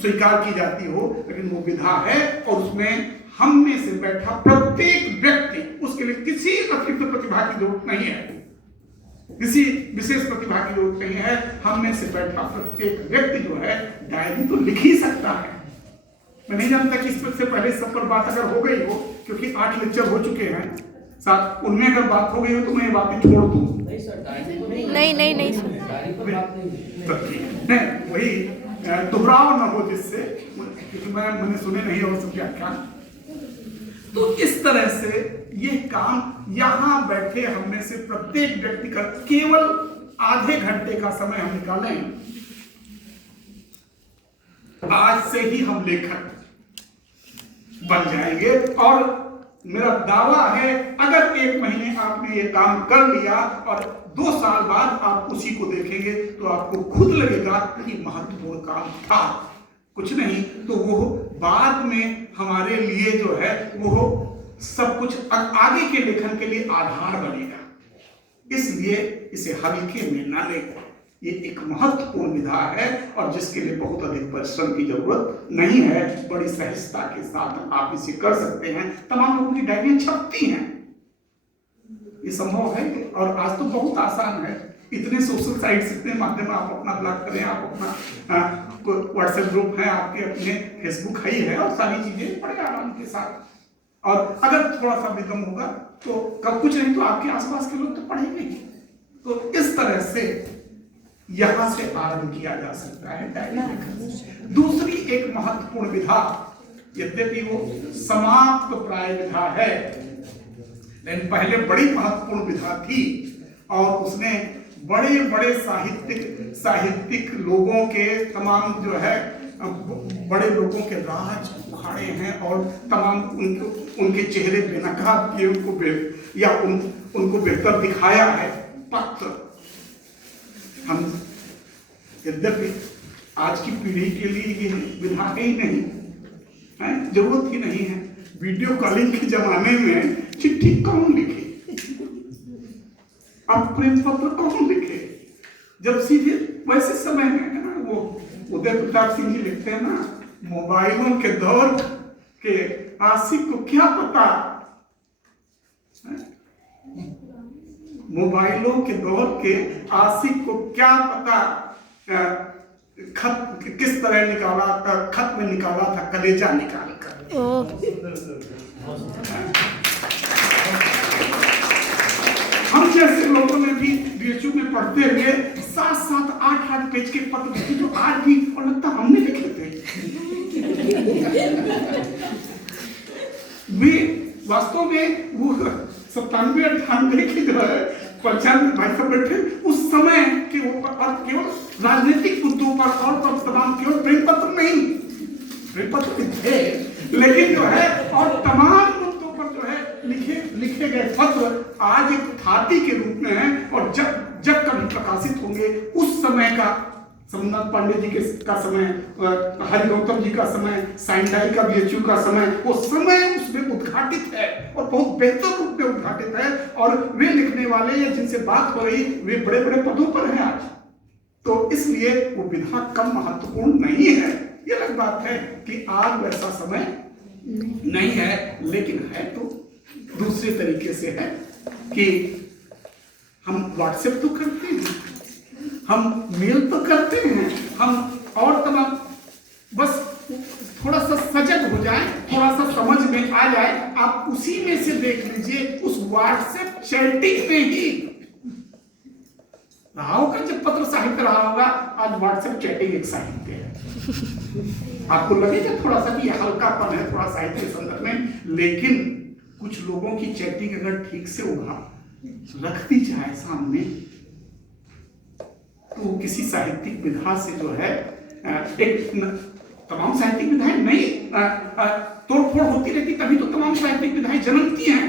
स्वीकार की जाती हो, लेकिन वो विधा है और उसमें हम में से बैठा प्रत्येक व्यक्ति, उसके लिए किसी अतिरिक्त प्रतिभा की जरूरत नहीं है, किसी विशेष प्रतिभा की जरूरत नहीं है। हम में से बैठा प्रत्येक व्यक्ति जो है डायरी तो लिख ही सकता है। मैं नहीं जानता कि इससे पहले सब पर बात अगर हो गई हो, क्योंकि 8 लेक्चर हो चुके हैं साथ, उनमें अगर बात हो गई हो तो मैं ये बातें छोड़ दूं। नहीं सर, नहीं वही दोहराव न हो जिससे, क्योंकि मैंने सुने नहीं और सब व्याख्यान। तो इस तरह से ये काम यहां बैठे हम में से प्रत्येक व्यक्ति का केवल आधे घंटे का समय हम निकालें, आज से ही हम लेखक बन जाएंगे। और मेरा दावा है अगर 1 महीने आपने ये काम कर लिया और 2 साल बाद आप उसी को देखेंगे तो आपको खुद लगेगा कि महत्वपूर्ण काम था। कुछ नहीं तो वो बाद में हमारे लिए जो है वो सब कुछ आगे के लेखन के लिए आधार बनेगा। इसलिए इसे हल्के में न लें। ये एक महत्वपूर्ण विधा है और जिसके लिए बहुत अधिक परिश्रम की जरूरत नहीं है। बड़ी सहजता के साथ आप इसे कर सकते हैं। तमाम लोगों की डायरियां छपती हैं, ये संभव है और आज तो बहुत आसान है। इतने सोशल साइट्स, इतने माध्यम, आप अपना ब्लॉग करें, आप अपना व्हाट्सएप ग्रुप है, आपके अपने फेसबुक है ही है और सारी चीजें बड़े आराम के साथ। और अगर थोड़ा सा विगम होगा तो कब कुछ नहीं तो आपके आसपास के लोग तो पढ़ेंगे ही। तो इस तरह से यहां से आरंभ किया जा सकता है डायरी लेखन। दूसरी एक महत्वपूर्ण विधा, यद्यपि वो समाप्त प्राय विधा है, लेकिन पहले बड़ी महत्वपूर्ण विधा थी और उसने बड़े बड़े साहित्यिक लोगों के तमाम जो है बड़े लोगों के राज उखाड़े हैं और तमाम उनके चेहरे बेनकाब किए, उनको बेहतर दिखाया है। पत्र हम यद्यपि आज की पीढ़ी के लिए ये विधा है ही नहीं है, जरूरत ही नहीं है। वीडियो कॉलिंग के जमाने में चिट्ठी कौन लिखे, अब प्रेम पत्र कौन लिखे, जब सीधे वैसे समय में है ना, वो उदय प्रताप सिंह जी लिखते हैं ना, मोबाइलों के दौर के आशिक को क्या पता, मोबाइलों के दौर के आशिक को क्या पता खत किस तरह निकाला था, खत में निकाला था कलेजा निकाल कर। हम जैसे लोगों ने भी बीएचयू में पढ़ते हुए 7-7, 8-8 पेज के पत्र लिखे जो आज भी और लगता हमने लिखे थे। वे वास्तव में वो 97-98 की जो है 95 भाई सब बैठे उस समय के ऊपर केवल राजनीतिक मुद्दों पर और तमाम केवल प्रेम पत्र नहीं, प्रेम पत्र थे लेकिन जो है और तमाम मुद्दों पर जो है लिखे गए पत्र आज एक थाती के रूप में है। और जब कभी प्रकाशित होंगे उस समय का, सोमनाथ पांडे जी का समय, हरि गौतम जी का समय, साइंडाई का बीएचयू का समय, वो समय उसमें उद्घाटित है और बहुत बेहतर रूप में उद्घाटित है। और वे लिखने वाले या जिनसे बात हो रही वे बड़े बड़े पदों पर हैं आज। तो इसलिए वो विधा कम महत्वपूर्ण नहीं है। ये अलग बात है कि आज वैसा समय नहीं है, लेकिन है तो दूसरे तरीके से है कि हम व्हाट्सएप तो करते हैं, हम मेल तो करते हैं, हम और तमाम, बस थोड़ा सा सजग हो जाए, थोड़ा सा समझ में आ जाए, आप उसी में से देख लीजिए। उस व्हाट्सएप चैटिंग में ही रहा होगा, जब पत्र साहित्य रहा होगा, आज व्हाट्सएप चैटिंग एक साहित्य है। आपको लगेगा थोड़ा सा कि हल्कापन है थोड़ा साहित्य के संदर्भ में, लेकिन कुछ लोगों की चैटिंग अगर ठीक से उठा रख दी जाए सामने तो किसी साहित्यिक विधा से जो है एक तमाम साहित्यिक विधाएं नहीं तोड़फोड़ होती रहती, तभी तो तमाम साहित्यिक विधाएं जन्मती हैं।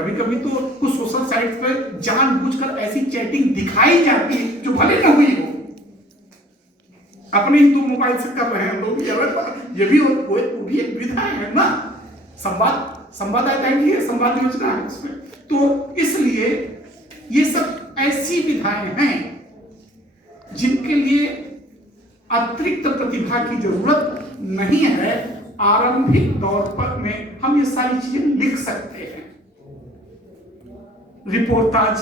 कभी कभी तो कुछ सोशल साइट्स पर जानबूझकर ऐसी चैटिंग दिखाई जाती है जो भले न हुई हो, अपने ही दो मोबाइल से कर रहे हैं लोग, ये भी एक विधा है ना, संवाददाता की है, संवाद योजना है उसमें। तो इसलिए ये सब ऐसी विधाएं हैं जिनके लिए अतिरिक्त प्रतिभा की जरूरत नहीं है। आरंभिक दौर पर में हम ये सारी चीजें लिख सकते हैं। रिपोर्टाज,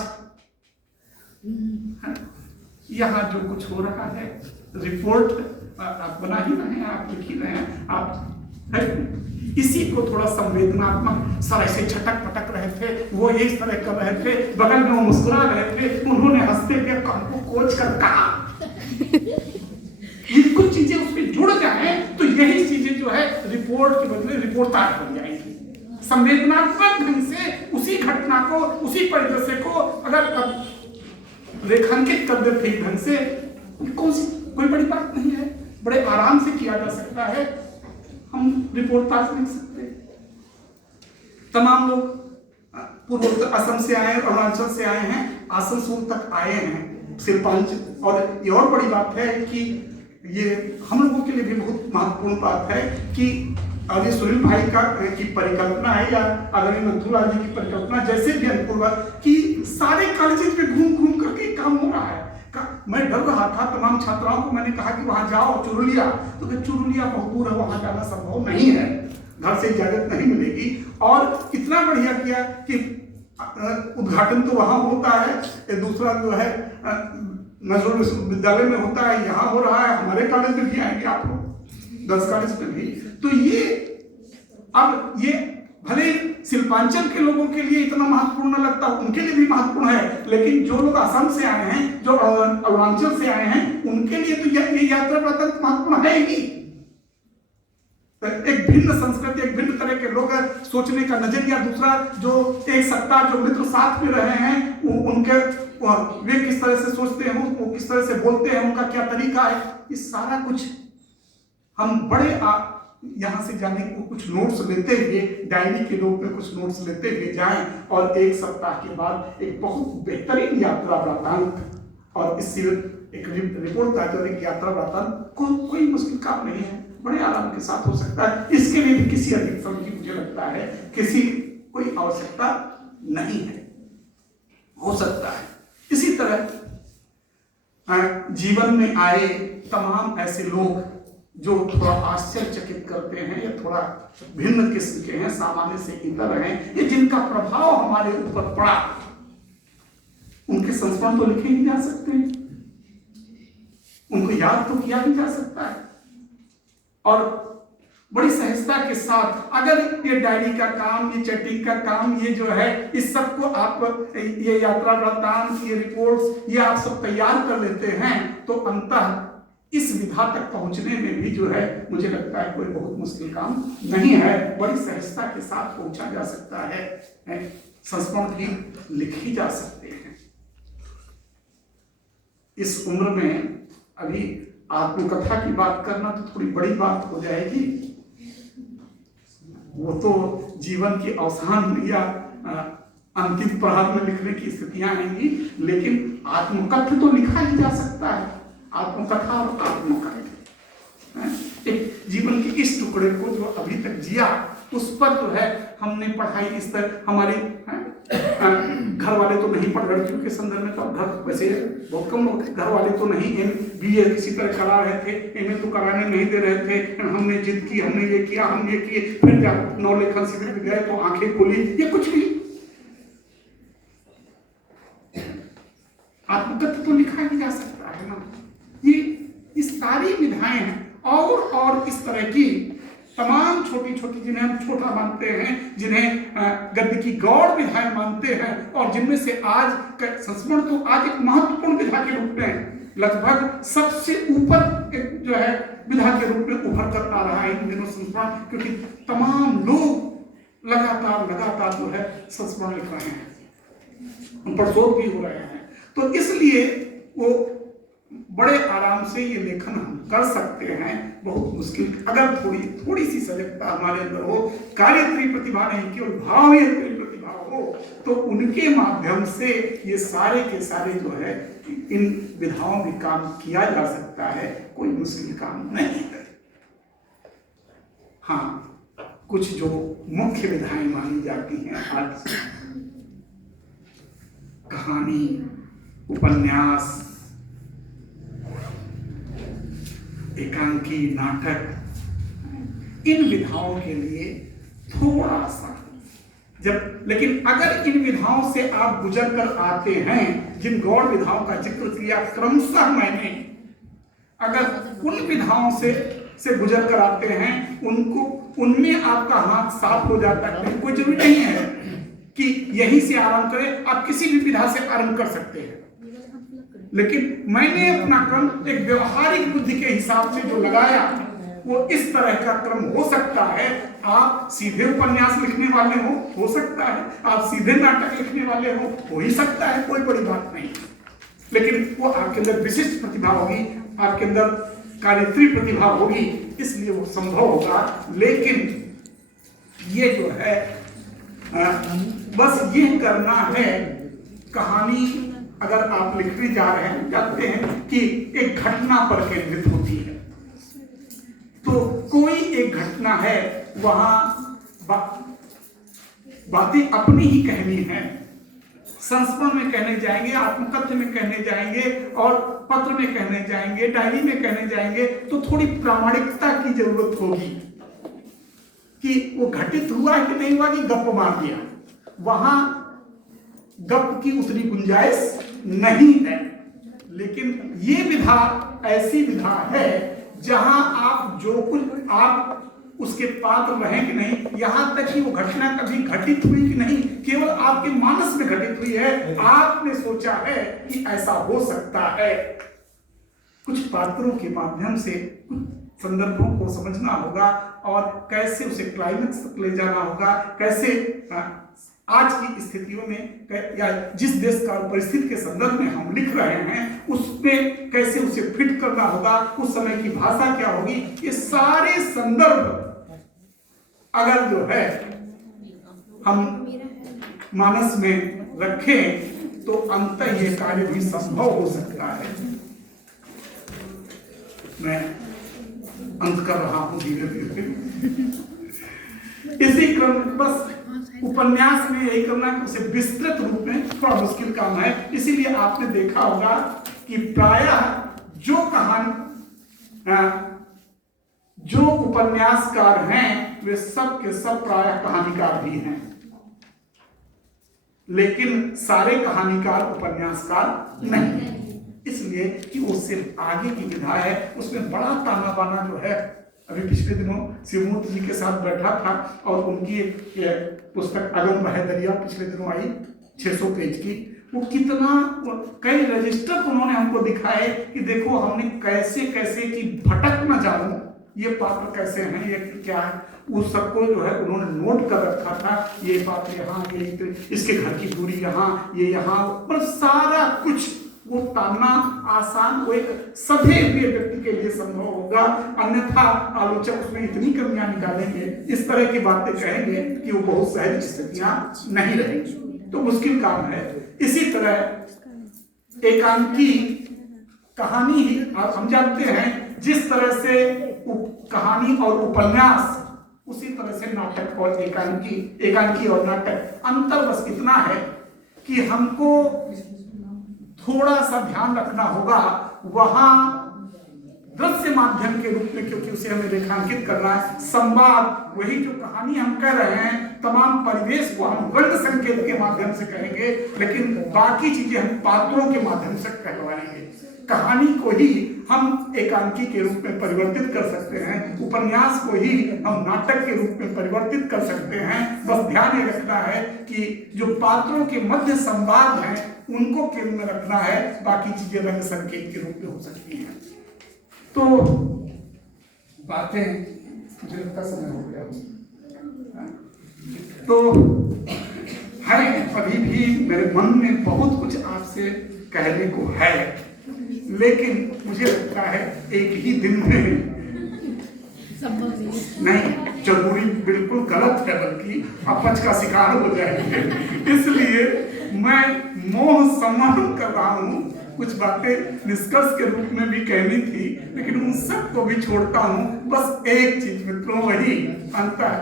यहां जो कुछ हो रहा है, रिपोर्ट आप बना ही रहे हैं, आप लिख ही रहे हैं, आप इसी को थोड़ा संवेदनात्मक सर ऐसे छटक पटक रहे थे, वो इस तरह कर रहे थे, बगल में वो मुस्कुरा रहे थे, उन्होंने हंसते हुए हमको कोच कर कहा। ये कुछ चीजें उसमें जुड़ जाए तो यही चीजें जो है रिपोर्ट के बदले रिपोर्टाज बन जाएंगी। संवेदनात्मक ढंग से उसी घटना को, उसी परिदृश्य को अगर रेखांकित कर देते हैं ढंग से, कोई बड़ी बात नहीं है, बड़े आराम से किया जा सकता है। हम रिपोर्टाज लिख सकते हैं। तमाम लोग पूर्वोत्तर असम से आए, अरुणाचल से आए हैं, आसनसोल तक आए हैं, शिल्पांचल। और ये और बड़ी बात है कि ये हम लोगों के लिए भी बहुत महत्वपूर्ण बात है कि अभी सुनील भाई की परिकल्पना है, या आदरणीय नथुलाल जी की परिकल्पना, जैसे भी अनुकूल कि सारे कॉलेजेस में घूम घूम करके काम हो रहा है। मैं डर रहा था, तमाम छात्राओं को मैंने कहा कि वहां जाओ चुरुलिया, तो चुरुलिया बहुत दूर है, वहां जाना संभव नहीं है, घर से इजाजत नहीं मिलेगी। और इतना बढ़िया किया कि उद्घाटन तो वहां होता है, दूसरा जो है नजरुल विश्वविद्यालय में होता है, यहाँ हो रहा है, हमारे कॉलेज में भी आएंगे आप लोग, 10 कॉलेज में भी। तो ये अब ये भले शिल्पांचल के लोगों के लिए इतना महत्वपूर्ण न लगता, उनके लिए भी महत्वपूर्ण है, लेकिन जो लोग असम से आए हैं, जो अरुणाचल से आए हैं, उनके लिए तो ये यात्रा अत्यंत महत्वपूर्ण है ही। एक भिन्न संस्कृति, एक भिन्न तरह के लोग सोचने का नजरिया, दूसरा जो एक सप्ताह जो मित्र साथ में रहे हैं, उनके वे किस तरह से सोचते हैं, वो किस तरह से बोलते हैं, उनका क्या तरीका है, ये सारा कुछ हम बड़े यहाँ से जाने को कुछ नोट्स लेते हुए, डायरी के रूप में कुछ नोट्स लेते हुए जाएं, और एक सप्ताह के बाद एक बहुत बेहतरीन यात्रा वृत्तांत और इससे एक रिपोर्ट तैयार एक यात्रा वृत्तांत कोई मुश्किल काम नहीं है, बड़े आराम के साथ हो सकता है। इसके लिए भी किसी अधिक समय की मुझे लगता है किसी कोई आवश्यकता नहीं है, हो सकता है। इसी तरह जीवन में आए तमाम ऐसे लोग जो थोड़ा आश्चर्यचकित करते हैं, या थोड़ा भिन्न किस्म के हैं, सामान्य से इतर हैं, ये जिनका प्रभाव हमारे ऊपर पड़ा, उनके संस्मरण तो लिखे ही जा सकते हैं, उनको याद तो किया भी जा सकता है। और बड़ी सहजता के साथ अगर ये डायरी का काम, ये चैटिंग का काम, ये जो है, इस सब को आप, ये यात्रा वृत्तांत, ये रिपोर्ट्स, ये आप सब तैयार कर लेते हैं, तो अंततः इस विधा तक पहुंचने में भी जो है मुझे लगता है कोई बहुत मुश्किल काम नहीं है, बड़ी सहजता के साथ पहुंचा जा सकता है। संस्मरण भी लिखे जा सकते हैं। इस उम्र में अभी आत्मकथा की बात करना तो थोड़ी बड़ी बात हो जाएगी, वो तो जीवन के अवसान या अंतिम प्रहार में लिखने की स्थितियां आएंगी, लेकिन आत्मकथा तो लिखा ही जा सकता है। आत्मकथा और आत्मकथा, एक जीवन के इस टुकड़े को जो अभी तक जिया, उस पर जो है हमने पढ़ाई इस तरह, हमारे घर वाले तो नहीं पढ़, लड़कियों के संदर्भ में तो घर वैसे बहुत कम लोग, घर वाले तो नहीं BA किसी तरह करा रहे थे, MA तो कराने नहीं दे रहे थे, हमने जिद की, हमने ये किया, हम ये किए, फिर जब नवलेखन शिविर में गए तो आंखें खुली, ये कुछ भी आत्मकथा तो लिखा ही जा सकता है ना। ये सारी विधाएं हैं, और इस तरह की तमाम छोटी छोटी, जिन्हें हम छोटा मानते हैं, जिन्हें गद्य की गौड़ विधाएं मानते हैं, और जिनमें से आज संस्मरण तो आज एक महत्वपूर्ण विधा के रूप में लगभग सबसे ऊपर जो है विधा के रूप में उभर कर आ रहा है इन दिनों संस्मरण, क्योंकि तमाम लोग लगातार जो है संस्मरण लिख रहे हैं, उन पर शोध भी हो रहे हैं। तो इसलिए वो बड़े आराम से ये लेखन हम कर सकते हैं। बहुत मुश्किल, अगर थोड़ी सी सजगता हमारे अंदर हो, कार्यत्री प्रतिभा नहीं केवल भावयत्री प्रतिभा हो, हो, तो उनके माध्यम से ये सारे के सारे जो है इन विधाओं में काम किया जा सकता है, कोई मुश्किल काम नहीं है। हाँ, कुछ जो मुख्य विधाएं मानी जाती हैं आज, कहानी, उपन्यास, एकांकी, नाटक, इन विधाओं के लिए थोड़ा सा लेकिन अगर इन विधाओं से आप गुजर कर आते हैं, जिन गौड़ विधाओं का जिक्र किया क्रमशः मैंने, अगर उन विधाओं से गुजर कर आते हैं, उनमें आपका हाथ साफ हो जाता है। कोई जरूरी नहीं है कि यहीं से आरंभ करें, आप किसी भी विधा से आरंभ कर सकते हैं। लेकिन मैंने अपना क्रम एक व्यवहारिक बुद्धि के हिसाब से जो लगाया, वो इस तरह का क्रम हो सकता है। आप सीधे उपन्यास लिखने वाले हो सकता है, आप सीधे नाटक लिखने वाले हो ही सकता है, कोई बड़ी बात नहीं। लेकिन वो आपके अंदर विशिष्ट प्रतिभा होगी, आपके अंदर कार्यत्री प्रतिभा होगी, इसलिए वो संभव होगा। लेकिन ये जो है बस ये करना है, कहानी अगर आप लिखने जा रहे हैं, जानते हैं कि एक घटना पर केंद्रित होती है, तो कोई एक घटना है, वहां बातें अपनी ही कहनी है। संस्मरण में कहने जाएंगे, आत्मकथ्य में कहने जाएंगे, और पत्र में कहने जाएंगे, डायरी में कहने जाएंगे, तो थोड़ी प्रामाणिकता की जरूरत होगी कि वो घटित हुआ है कि नहीं हुआ, कि गप मार दिया। वहां गप की उतनी गुंजाइश नहीं है। लेकिन ये विधा ऐसी विधा है जहां आप जो कुछ आप उसके पात्र रहे कि नहीं, यहां तक कि वो घटना कभी घटित हुई कि नहीं, केवल आपके मानस में घटित हुई है, आपने सोचा है कि ऐसा हो सकता है। कुछ पात्रों के माध्यम से कुछ संदर्भों को समझना होगा और कैसे उसे क्लाइमेक्स तक ले जाना होगा, कैसे आज की स्थितियों में या जिस देश का परिस्थिति के संदर्भ में हम लिख रहे हैं उसमें कैसे उसे फिट करना होगा, उस समय की भाषा क्या होगी, ये सारे संदर्भ अगर जो है हम मानस में रखें तो अंततः ये कार्य भी संभव हो सकता है। मैं अंत कर रहा हूं धीरे धीरे। इसी क्रम बस उपन्यास में यही करना कि उसे विस्तृत रूप में थोड़ा मुश्किल काम है। इसीलिए आपने देखा होगा कि प्रायः जो उपन्यासकार हैं वे सब के सब प्रायः कहानीकार भी हैं, लेकिन सारे कहानीकार उपन्यासकार नहीं, इसलिए कि उससे आगे की विधा है, उसमें बड़ा ताना बाना जो है। अभी पिछले दिनों शिवमूर्ति जी के साथ बैठा था और उनकी पुस्तक अगम बह दरिया पिछले दिनों आई 600 पेज की। वो कितना कई रजिस्टर उन्होंने हमको दिखाए कि देखो हमने कैसे कैसे कि भटक न जाऊं, ये पात्र कैसे हैं, ये क्या है, उस सबको जो है उन्होंने नोट कर रखा था। ये पात्र यहाँ, ये इसके घर की दूरी यहाँ, ये यहाँ, पर सारा कुछ वो तानना आसान, वो एक सधे हुए व्यक्ति के लिए संभव होगा, अन्यथा आलोचक उसमें इतनी कमियां निकालेंगे, इस तरह की बातें कहेंगे कि वो बहुत सहज स्थितियां नहीं रहेंगी, तो मुश्किल काम है। इसी तरह एकांकी कहानी ही हम जानते हैं, जिस तरह से कहानी और उपन्यास, उसी तरह से नाटक और एकांकी और नाटक। अंतर बस इतना है कि हमको थोड़ा सा ध्यान रखना होगा, वहां दृश्य माध्यम के रूप में, क्योंकि उसे हमें रेखांकित करना है, संवाद, वही जो कहानी हम कह रहे हैं, तमाम परिवेश को हम वर्ग संकेत के माध्यम से कहेंगे, लेकिन बाकी चीजें हम पात्रों के माध्यम से कहवाएंगे। कहानी को ही हम एकांकी के रूप में परिवर्तित कर सकते हैं, उपन्यास को ही हम नाटक के रूप में परिवर्तित कर सकते हैं। बस ध्यान ये रखना है कि जो पात्रों के मध्य संवाद हैं उनको केंद्र में रखना है, बाकी चीजें रंग संकेत के रूप में हो सकती हैं। तो बातें मुझे लगता समय हो गया, तो है अभी भी मेरे मन में बहुत कुछ आपसे कहने को है, लेकिन मुझे लगता है एक ही दिन में संभव नहीं है। नहीं, चरमोरी बिल्कुल गलत है, बल्कि अपच का शिकार हो जाएंगे। इसलिए मैं मोह सम्मान कर रहा हूँ। कुछ बातें निष्कर्ष के रूप में भी कहनी थी, लेकिन उन सबको भी छोड़ता हूँ। बस एक चीज मित्रों, वही अंतर,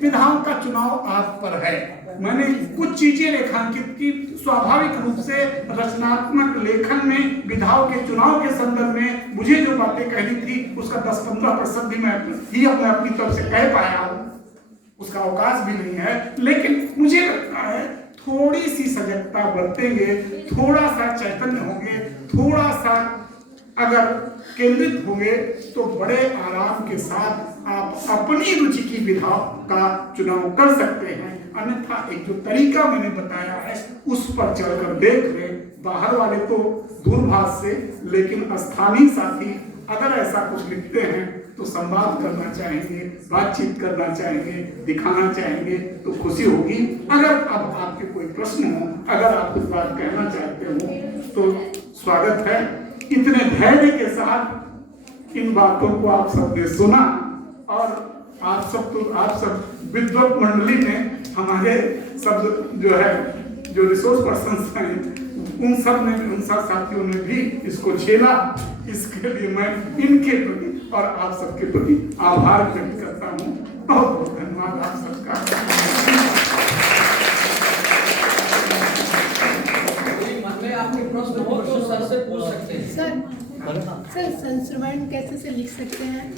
विधाओं का चुनाव आप पर है। मैंने कुछ चीजें रेखांकित की। स्वाभाविक रूप से रचनात्मक लेखन में विधाओं के चुनाव के संदर्भ में मुझे जो बातें कहनी थी, उसका 10-15% भी मैं अपनी तरफ से कह पाया हूँ। उसका अवकाश भी नहीं है, लेकिन मुझे लगता है थोड़ी सी सजगता बरतेंगे, थोड़ा सा चैतन्य होंगे, थोड़ा सा अगर केंद्रित होंगे, तो बड़े आराम के साथ आप अपनी रुचि की विधा का चुनाव कर सकते हैं। अन्यथा एक जो तरीका मैंने बताया है, उस पर चलकर देख ले। बाहर वाले तो दूरभाष से, लेकिन स्थानीय साथी अगर ऐसा कुछ लिखते हैं तो संवाद करना चाहेंगे, बातचीत करना चाहेंगे, दिखाना चाहेंगे, तो खुशी होगी। अगर अब आपके कोई प्रश्न हो, अगर आप कुछ बात कहना चाहते हो, तो स्वागत है। इतने धैर्य के साथ इन बातों को आप सबने सुना, और आप सब विद्वत मंडली में हमारे सब जो रिसोर्स पर्सन्स हैं, उन सब साथियों ने भी इसको झेला। इसके लिए मैं इनके प्रति और आप सबके प्रति आभार व्यक्त करता हूँ। बहुत बहुत धन्यवाद आप सबका। आपके प्रश्न हो तो सर से पूछ सकते हैं। सर संस्मरण कैसे से लिख सकते हैं?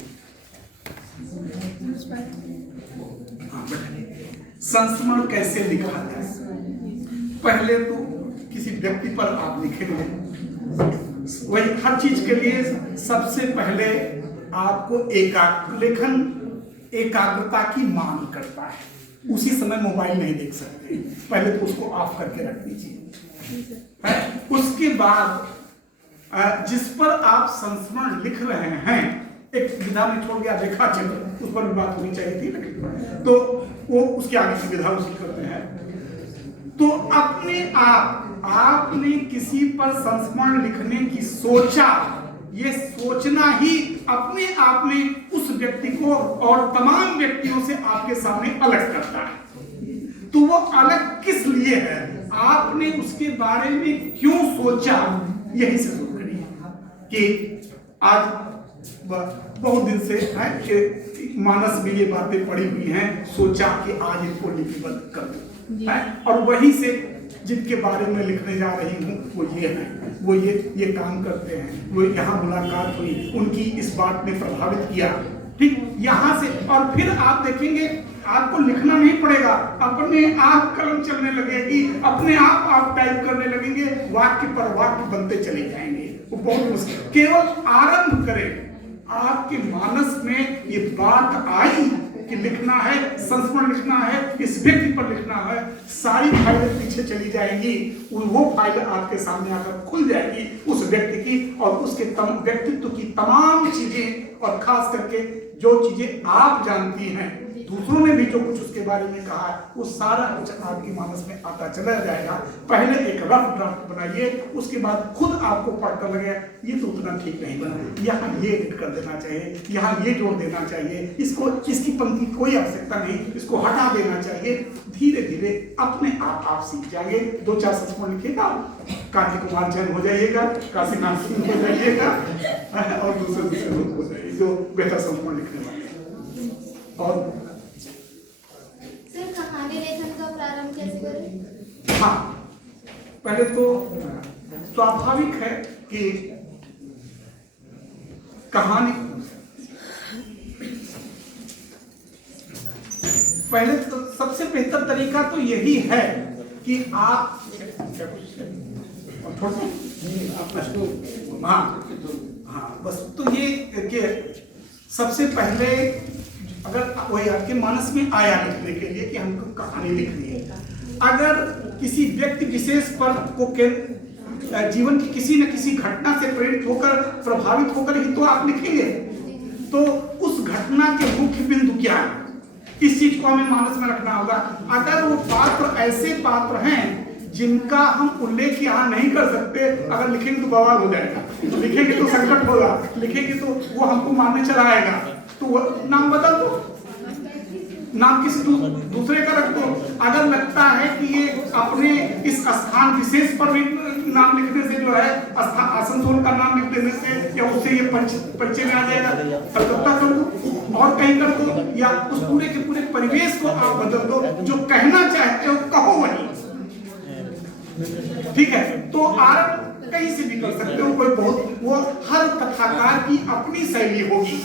संस्मरण कैसे लिखा जाए? पहले तो किसी व्यक्ति पर आप लिखेंगे, वही हर चीज के लिए सबसे पहले आपको लेखन एकाग्रता की मांग करता है। उसी समय मोबाइल नहीं देख सकते, पहले तो उसको ऑफ करके रख दीजिए। उसके बाद जिस पर आप संस्मरण लिख रहे हैं, एक विधा में छोड़ गया, रेखा चित्र, उस पर भी बात होनी चाहिए थी, लेकिन तो वो उसके आगे की विधा उसकी करते हैं। तो अपने आपने किसी पर संस्मरण लिखने की सोचा, ये सोचना ही अपने आप में उस व्यक्ति को और तमाम व्यक्तियों से आपके सामने अलग करता है। तो वो अलग किस लिए है, आपने उसके बारे में क्यों सोचा, यही से शुरू करिए। कि आज बहुत दिन से है कि मानस में ये बातें पड़ी हुई हैं, सोचा कि आज इनको लिपिबद्ध कर दूं, और वही से जिनके बारे में लिखने जा रही हूँ वो ये हैं, वो ये काम करते हैं, वो यहाँ मुलाकात हुई, उनकी इस बात ने प्रभावित किया। ठीक, यहाँ से और फिर आप देखेंगे आपको लिखना नहीं पड़ेगा, अपने आप कलम चलने लगेगी, अपने आप टाइप करने लगेंगे, वाक्य पर वाक्य बनते चले जाएंगे। वो बहुत मुश्किल, केवल आरंभ करें। आपके मानस में ये बात आई कि लिखना है, संस्मरण लिखना है, इस व्यक्ति पर लिखना है, सारी फाइलें पीछे चली जाएंगी, वो फाइल आपके सामने आकर खुल जाएगी उस व्यक्ति की और उसके व्यक्तित्व की तमाम चीजें, और खास करके जो चीजें आप जानती हैं, दूसरों ने भी जो कुछ उसके बारे में कहा है, वो सारा कुछ आपके मानस में आता चला जाएगा। पहले एक रफ ड्राफ्ट बनाइए, उसके बाद खुद आपको पढ़कर लगे ये तो उतना ठीक नहीं बना, यहाँ ये एडिट कर देना चाहिए, यहाँ ये जोड़ देना चाहिए, इसकी पंक्ति कोई आवश्यकता नहीं, इसको हटा देना चाहिए। धीरे धीरे अपने आप सीख जाएंगे। 2-4 संस्मरण लिखिएगा, कांति कुमार जैन हो जाइएगा, काशीनाथ सिंह हो जाइएगा, और दूसरे लोग हो जाइए जो बेहतर संस्मरण लिखने वाले। और कहानी लेखन का प्रारंभ कैसे करें? हाँ, पहले तो स्वाभाविक है कि कहानी पहले तो सबसे बेहतर तरीका तो यही है कि आप बस तो ये कि सबसे पहले अगर वही आपके मानस में आया लिखने के लिए कि हमको कहानी लिखनी है, अगर किसी व्यक्ति विशेष पर को जीवन की किसी न किसी घटना से प्रेरित होकर, प्रभावित होकर ही तो आप लिखेंगे, तो उस घटना के मुख्य बिंदु क्या है, इस चीज को हमें मानस में रखना होगा। अगर वो पात्र ऐसे पात्र हैं जिनका हम उल्लेख यहाँ नहीं कर सकते, अगर लिखेंगे तो बवाल हो जाएगा, लिखेंगे तो संकट होगा, लिखेंगे तो वो हमको मारने चला आएगा। तो वो नाम बदल दो, नाम किसी दूसरे का रख दो। अगर लगता है कि ये अपने इस स्थान विशेष पर भी नाम लिखने से जो है आसनसोल का नाम लिख देने से या उससे ये परिचय में आ जाएगा, कलकत्ता कर दो और कहीं कर दो, या उस पूरे के पूरे परिवेश को आप बदल दो। जो कहना चाहते हो कहो वही, ठीक है। तो आरंभ कहीं से भी कर सकते हो, कोई बहुत वो हर कथाकार की अपनी शैली होगी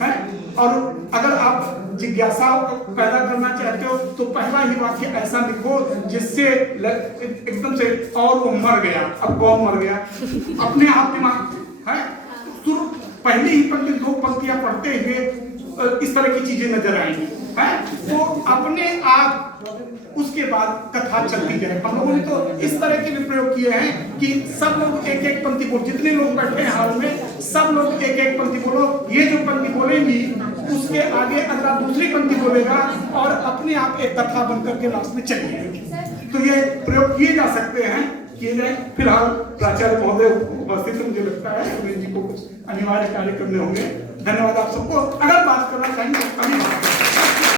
है। और अगर आप जिज्ञासा पैदा करना चाहते हो तो पहला ही वाक्य ऐसा लिखो जिससे एकदम से और वो मर गया। अब कौन मर गया? अपने आप दिमाग है, पहली ही पंक्ति 2 पंक्तियां पढ़ते हुए इस तरह की चीजें नजर आएंगी है। तो अपने आप उसके बाद कथा चलती जाए। हम लोगों ने तो इस तरह के भी प्रयोग किए हैं कि सब लोग एक एक पंक्ति बोल, जितने लोग बैठे हैं हाल में सब लोग एक एक पंक्ति बोलो। ये जो पंक्ति बोलेंगी उसके आगे अगला दूसरी पंक्ति बोलेगा और अपने आप एक कथा बनकर के लास्ट में चली जाएगी। तो ये प्रयोग किए जा सकते हैं, किए जाए। फिलहाल प्राचार्य महोदय उपस्थित, मुझे लगता है जी को कुछ अनिवार्य कार्य करने होंगे। धन्यवाद आप सबको। अगर